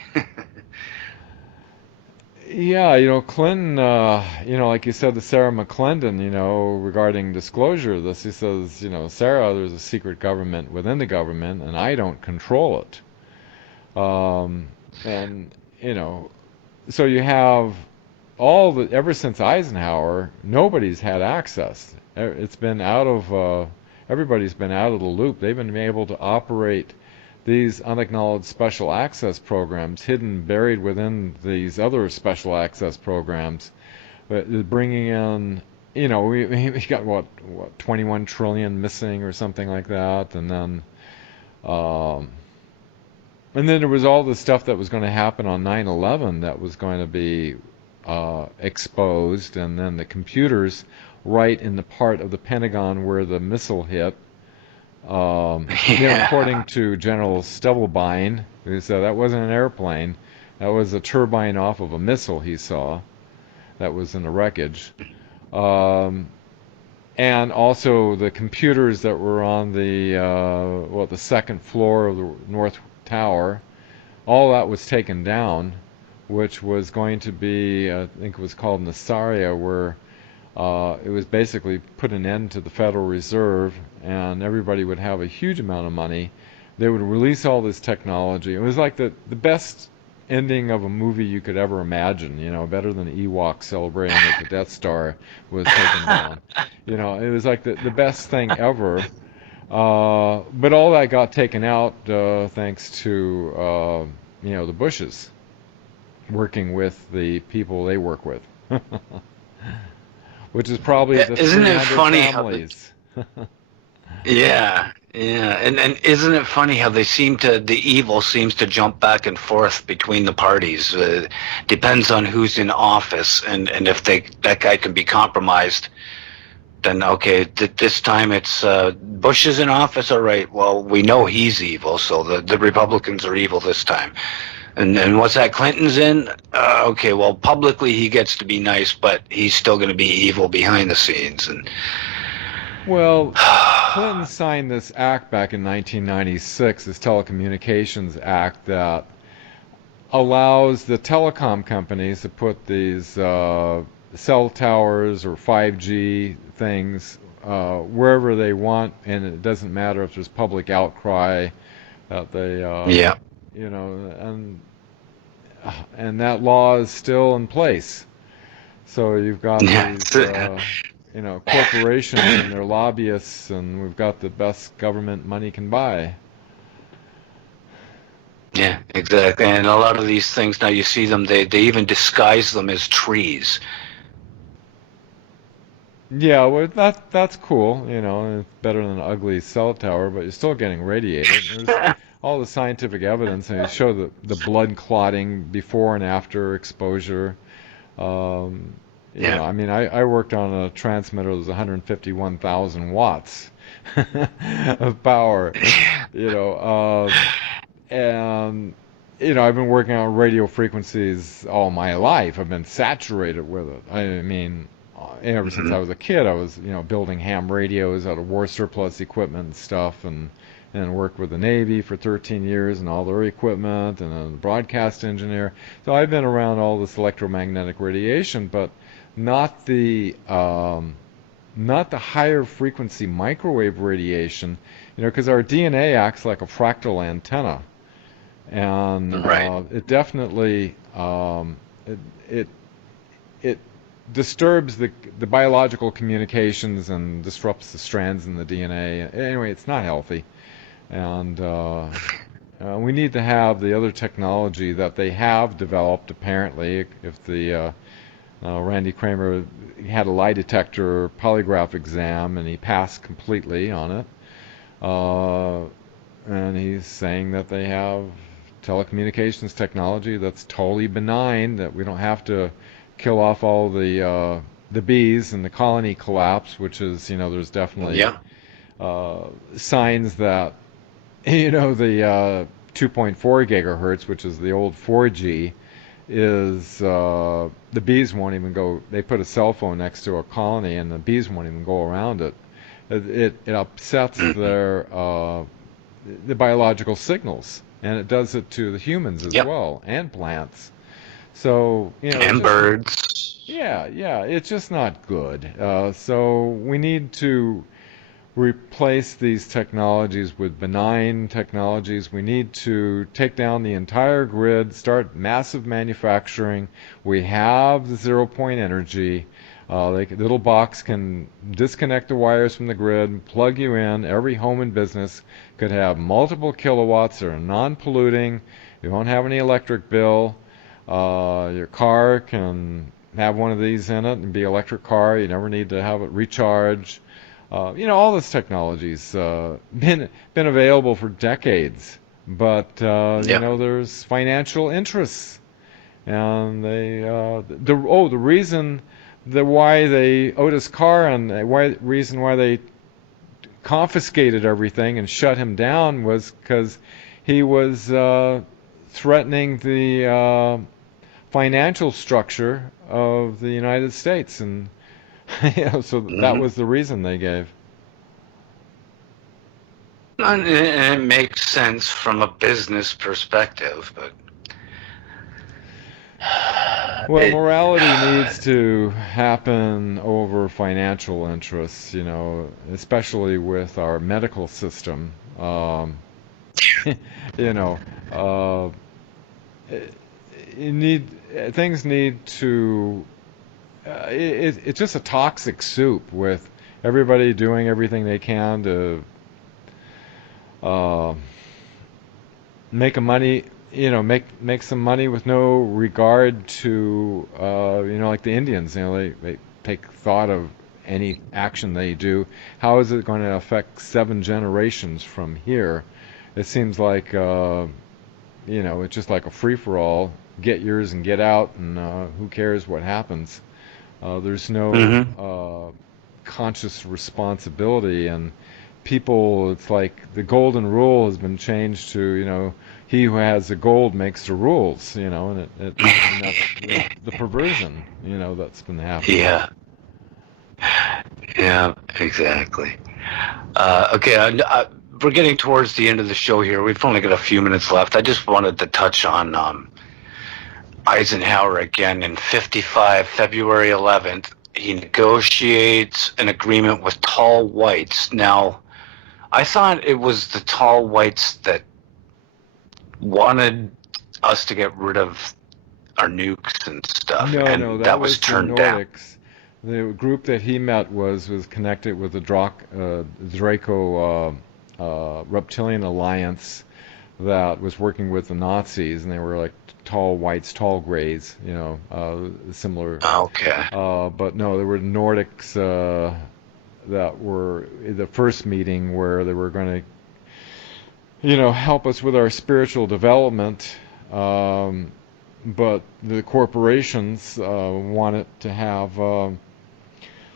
yeah, Clinton, like you said to Sarah McClendon, regarding disclosure of this, he says, Sarah, there's a secret government within the government, and I don't control it. And, so you have ever since Eisenhower, nobody's had access. It's been everybody's been out of the loop. They've been able to operate these unacknowledged special access programs, hidden, buried within these other special access programs, bringing in, we got what 21 trillion missing or something like that, um, and then there was all the stuff that was going to happen on 9/11 that was going to be exposed, and then the computers right in the part of the Pentagon where the missile hit. Yeah. According to General Stubblebine, who said that wasn't an airplane, that was a turbine off of a missile he saw that was in the wreckage. Um, and also the computers that were on the second floor of the North Tower, all that was taken down, which was going to be, I think it was called Nasaria, where it was basically put an end to the Federal Reserve, and everybody would have a huge amount of money. They would release all this technology. It was like the best ending of a movie you could ever imagine, better than Ewoks celebrating that the Death Star was taken down. It was like the best thing ever. But all that got taken out thanks to, the Bushes working with the people they work with. Which is probably the Isn't it 300 funny families. yeah, yeah, and isn't it funny how the evil seems to jump back and forth between the parties. Depends on who's in office, and if that guy can be compromised, then okay, this time it's Bush is in office, all right. Well, we know he's evil, so the Republicans are evil this time. And what's that? Clinton's in. Okay, well, publicly he gets to be nice, but he's still going to be evil behind the scenes. And Well, Clinton signed this act back in 1996, this Telecommunications Act, that allows the telecom companies to put these cell towers or 5G things wherever they want, and it doesn't matter if there's public outcry that they, yeah, and that law is still in place. So you've got yeah, these, corporations and their lobbyists, and we've got the best government money can buy. yeah, exactly. And a lot of these things now you see them. They even disguise them as trees. Yeah, well, that's cool. It's better than an ugly cell tower, but you're still getting radiated. There's all the scientific evidence, and you show the blood clotting before and after exposure. Um, Yeah, I mean, I worked on a transmitter that was 151,000 watts of power. You know, and I've been working on radio frequencies all my life. I've been saturated with it. I mean, ever since I was a kid, I was building ham radios out of war surplus equipment and stuff, and worked with the Navy for 13 years and all their equipment, and a broadcast engineer. So I've been around all this electromagnetic radiation, but not the higher frequency microwave radiation, because our DNA acts like a fractal antenna, and right. it definitely it disturbs the biological communications and disrupts the strands in the DNA. Anyway, it's not healthy, and we need to have the other technology that they have developed. Apparently, if the Randy Kramer had a lie detector polygraph exam and he passed completely on it. And he's saying that they have telecommunications technology that's totally benign, that we don't have to kill off all the bees and the colony collapse, which is, there's definitely Yeah. signs that, the 2.4 gigahertz, which is the old 4G, is the bees won't even go. They put a cell phone next to a colony, and the bees won't even go around it. It upsets their the biological signals, and it does it to the humans as Yep. well, and plants. So And birds. yeah, it's just not good. So we need to replace these technologies with benign technologies. We need to take down the entire grid, start massive manufacturing. We have the 0 point energy. The little box can disconnect the wires from the grid, plug you in. Every home and business could have multiple kilowatts that are non-polluting. You won't have any electric bill. Your car can have one of these in it and be an electric car. You never need to have it recharge. All this technology's been available for decades, but there's financial interests, and the reason why they Otis Carr and reason why they confiscated everything and shut him down was because he was threatening the financial structure of the United States, and so that was the reason they gave. And it makes sense from a business perspective, but well, morality needs to happen over financial interests, especially with our medical system. Things need to. It's just a toxic soup with everybody doing everything they can to make some money with no regard to like the Indians. They take thought of any action they do. How is it going to affect 7 generations from here? It seems like it's just like a free-for-all. Get yours and get out, and who cares what happens? There's no conscious responsibility, and people, it's like the golden rule has been changed to, he who has the gold makes the rules, and that's the perversion, that's been happening. Yeah, exactly. Okay, we're getting towards the end of the show here. We've only got a few minutes left. I just wanted to touch on Eisenhower again. In '55, February 11th, he negotiates an agreement with tall whites. Now, I thought it was the tall whites that wanted us to get rid of our nukes and stuff. No, that was turned the down. Nordics. The group that he met was connected with the Draco Reptilian Alliance that was working with the Nazis, and they were like tall whites, tall grays, similar. Okay. But no, there were Nordics that were the first meeting where they were going to, help us with our spiritual development. But the corporations wanted to have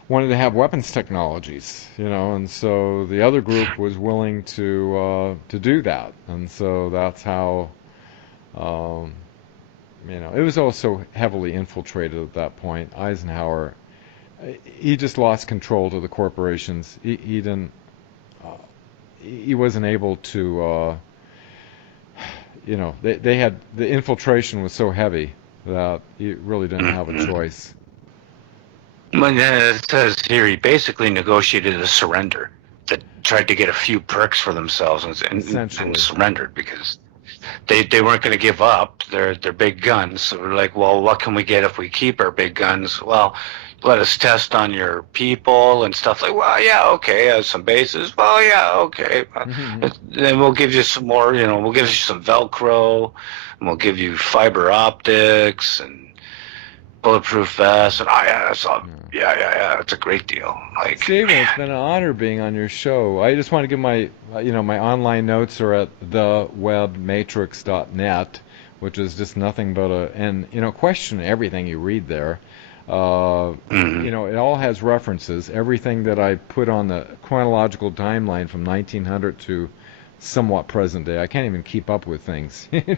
weapons technologies, and so the other group was willing to do that, and so that's how. It was also heavily infiltrated at that point. Eisenhower, he just lost control to the corporations. He didn't. He wasn't able to. They had the infiltration was so heavy that he really didn't have a choice. Well, it says here he basically negotiated a surrender. That tried to get a few perks for themselves and surrendered because they weren't going to give up their big guns. So we're like, well, what can we get if we keep our big guns? Well, let us test on your people and stuff like, well, yeah, okay, some bases. Well, yeah, okay. Then we'll give you some more, we'll give you some Velcro, and we'll give you fiber optics and bulletproof vests. And that's all. Yeah, it's a great deal. Like, Stephen, it's been an honor being on your show. I just want to give my, my online notes are at thewebmatrix.net, which is just nothing but question everything you read there. It all has references. Everything that I put on the chronological timeline from 1900 to somewhat present day. I can't even keep up with things. Things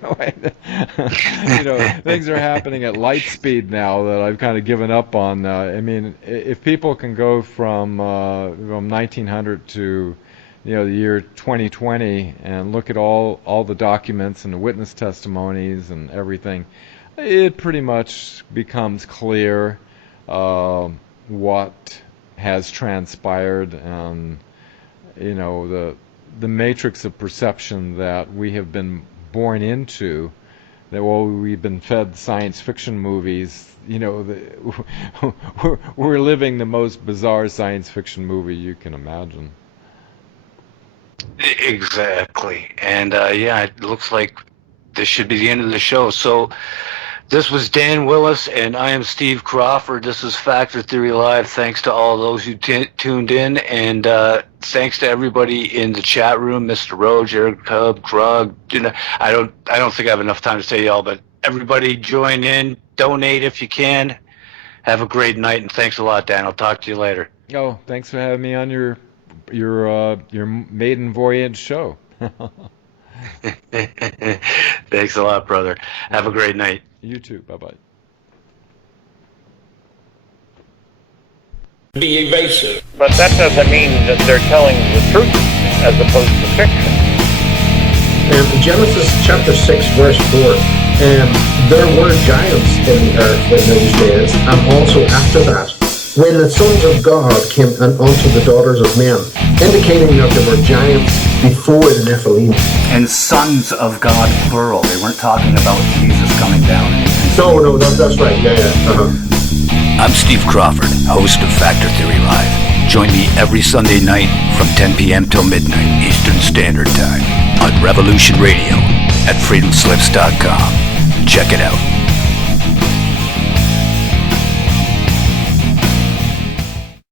are happening at light speed now that I've kind of given up on. If people can go from 1900 to the year 2020 and look at all the documents and the witness testimonies and everything, it pretty much becomes clear what has transpired, and the matrix of perception that we have been born into, that we've been fed science fiction movies, we're living the most bizarre science fiction movie you can imagine. Exactly. And it looks like this should be the end of the show. So this was Dan Willis, and I am Steve Crawford. This is Factor Theory Live. Thanks to all those who tuned in, and thanks to everybody in the chat room, Mr. Roge, Eric Cub, Krug. I don't think I have enough time to say y'all, but everybody join in, donate if you can. Have a great night, and thanks a lot, Dan. I'll talk to you later. Oh, thanks for having me on your maiden voyage show. Thanks a lot, brother. Have a great night. You too. Bye-bye. Be evasive. But that doesn't mean that they're telling the truth as opposed to fiction. Genesis chapter 6, verse 4. There were giants in the earth in those days, and also after that, when the sons of God came unto the daughters of men, indicating that there were giants before the Nephilim. And sons of God, plural. They weren't talking about Jesus coming down. No, that's right. Yeah. I'm Steve Crawford, host of Factor Theory Live. Join me every Sunday night from 10 p.m. till midnight Eastern Standard Time on Revolution Radio at freedomslips.com. Check it out.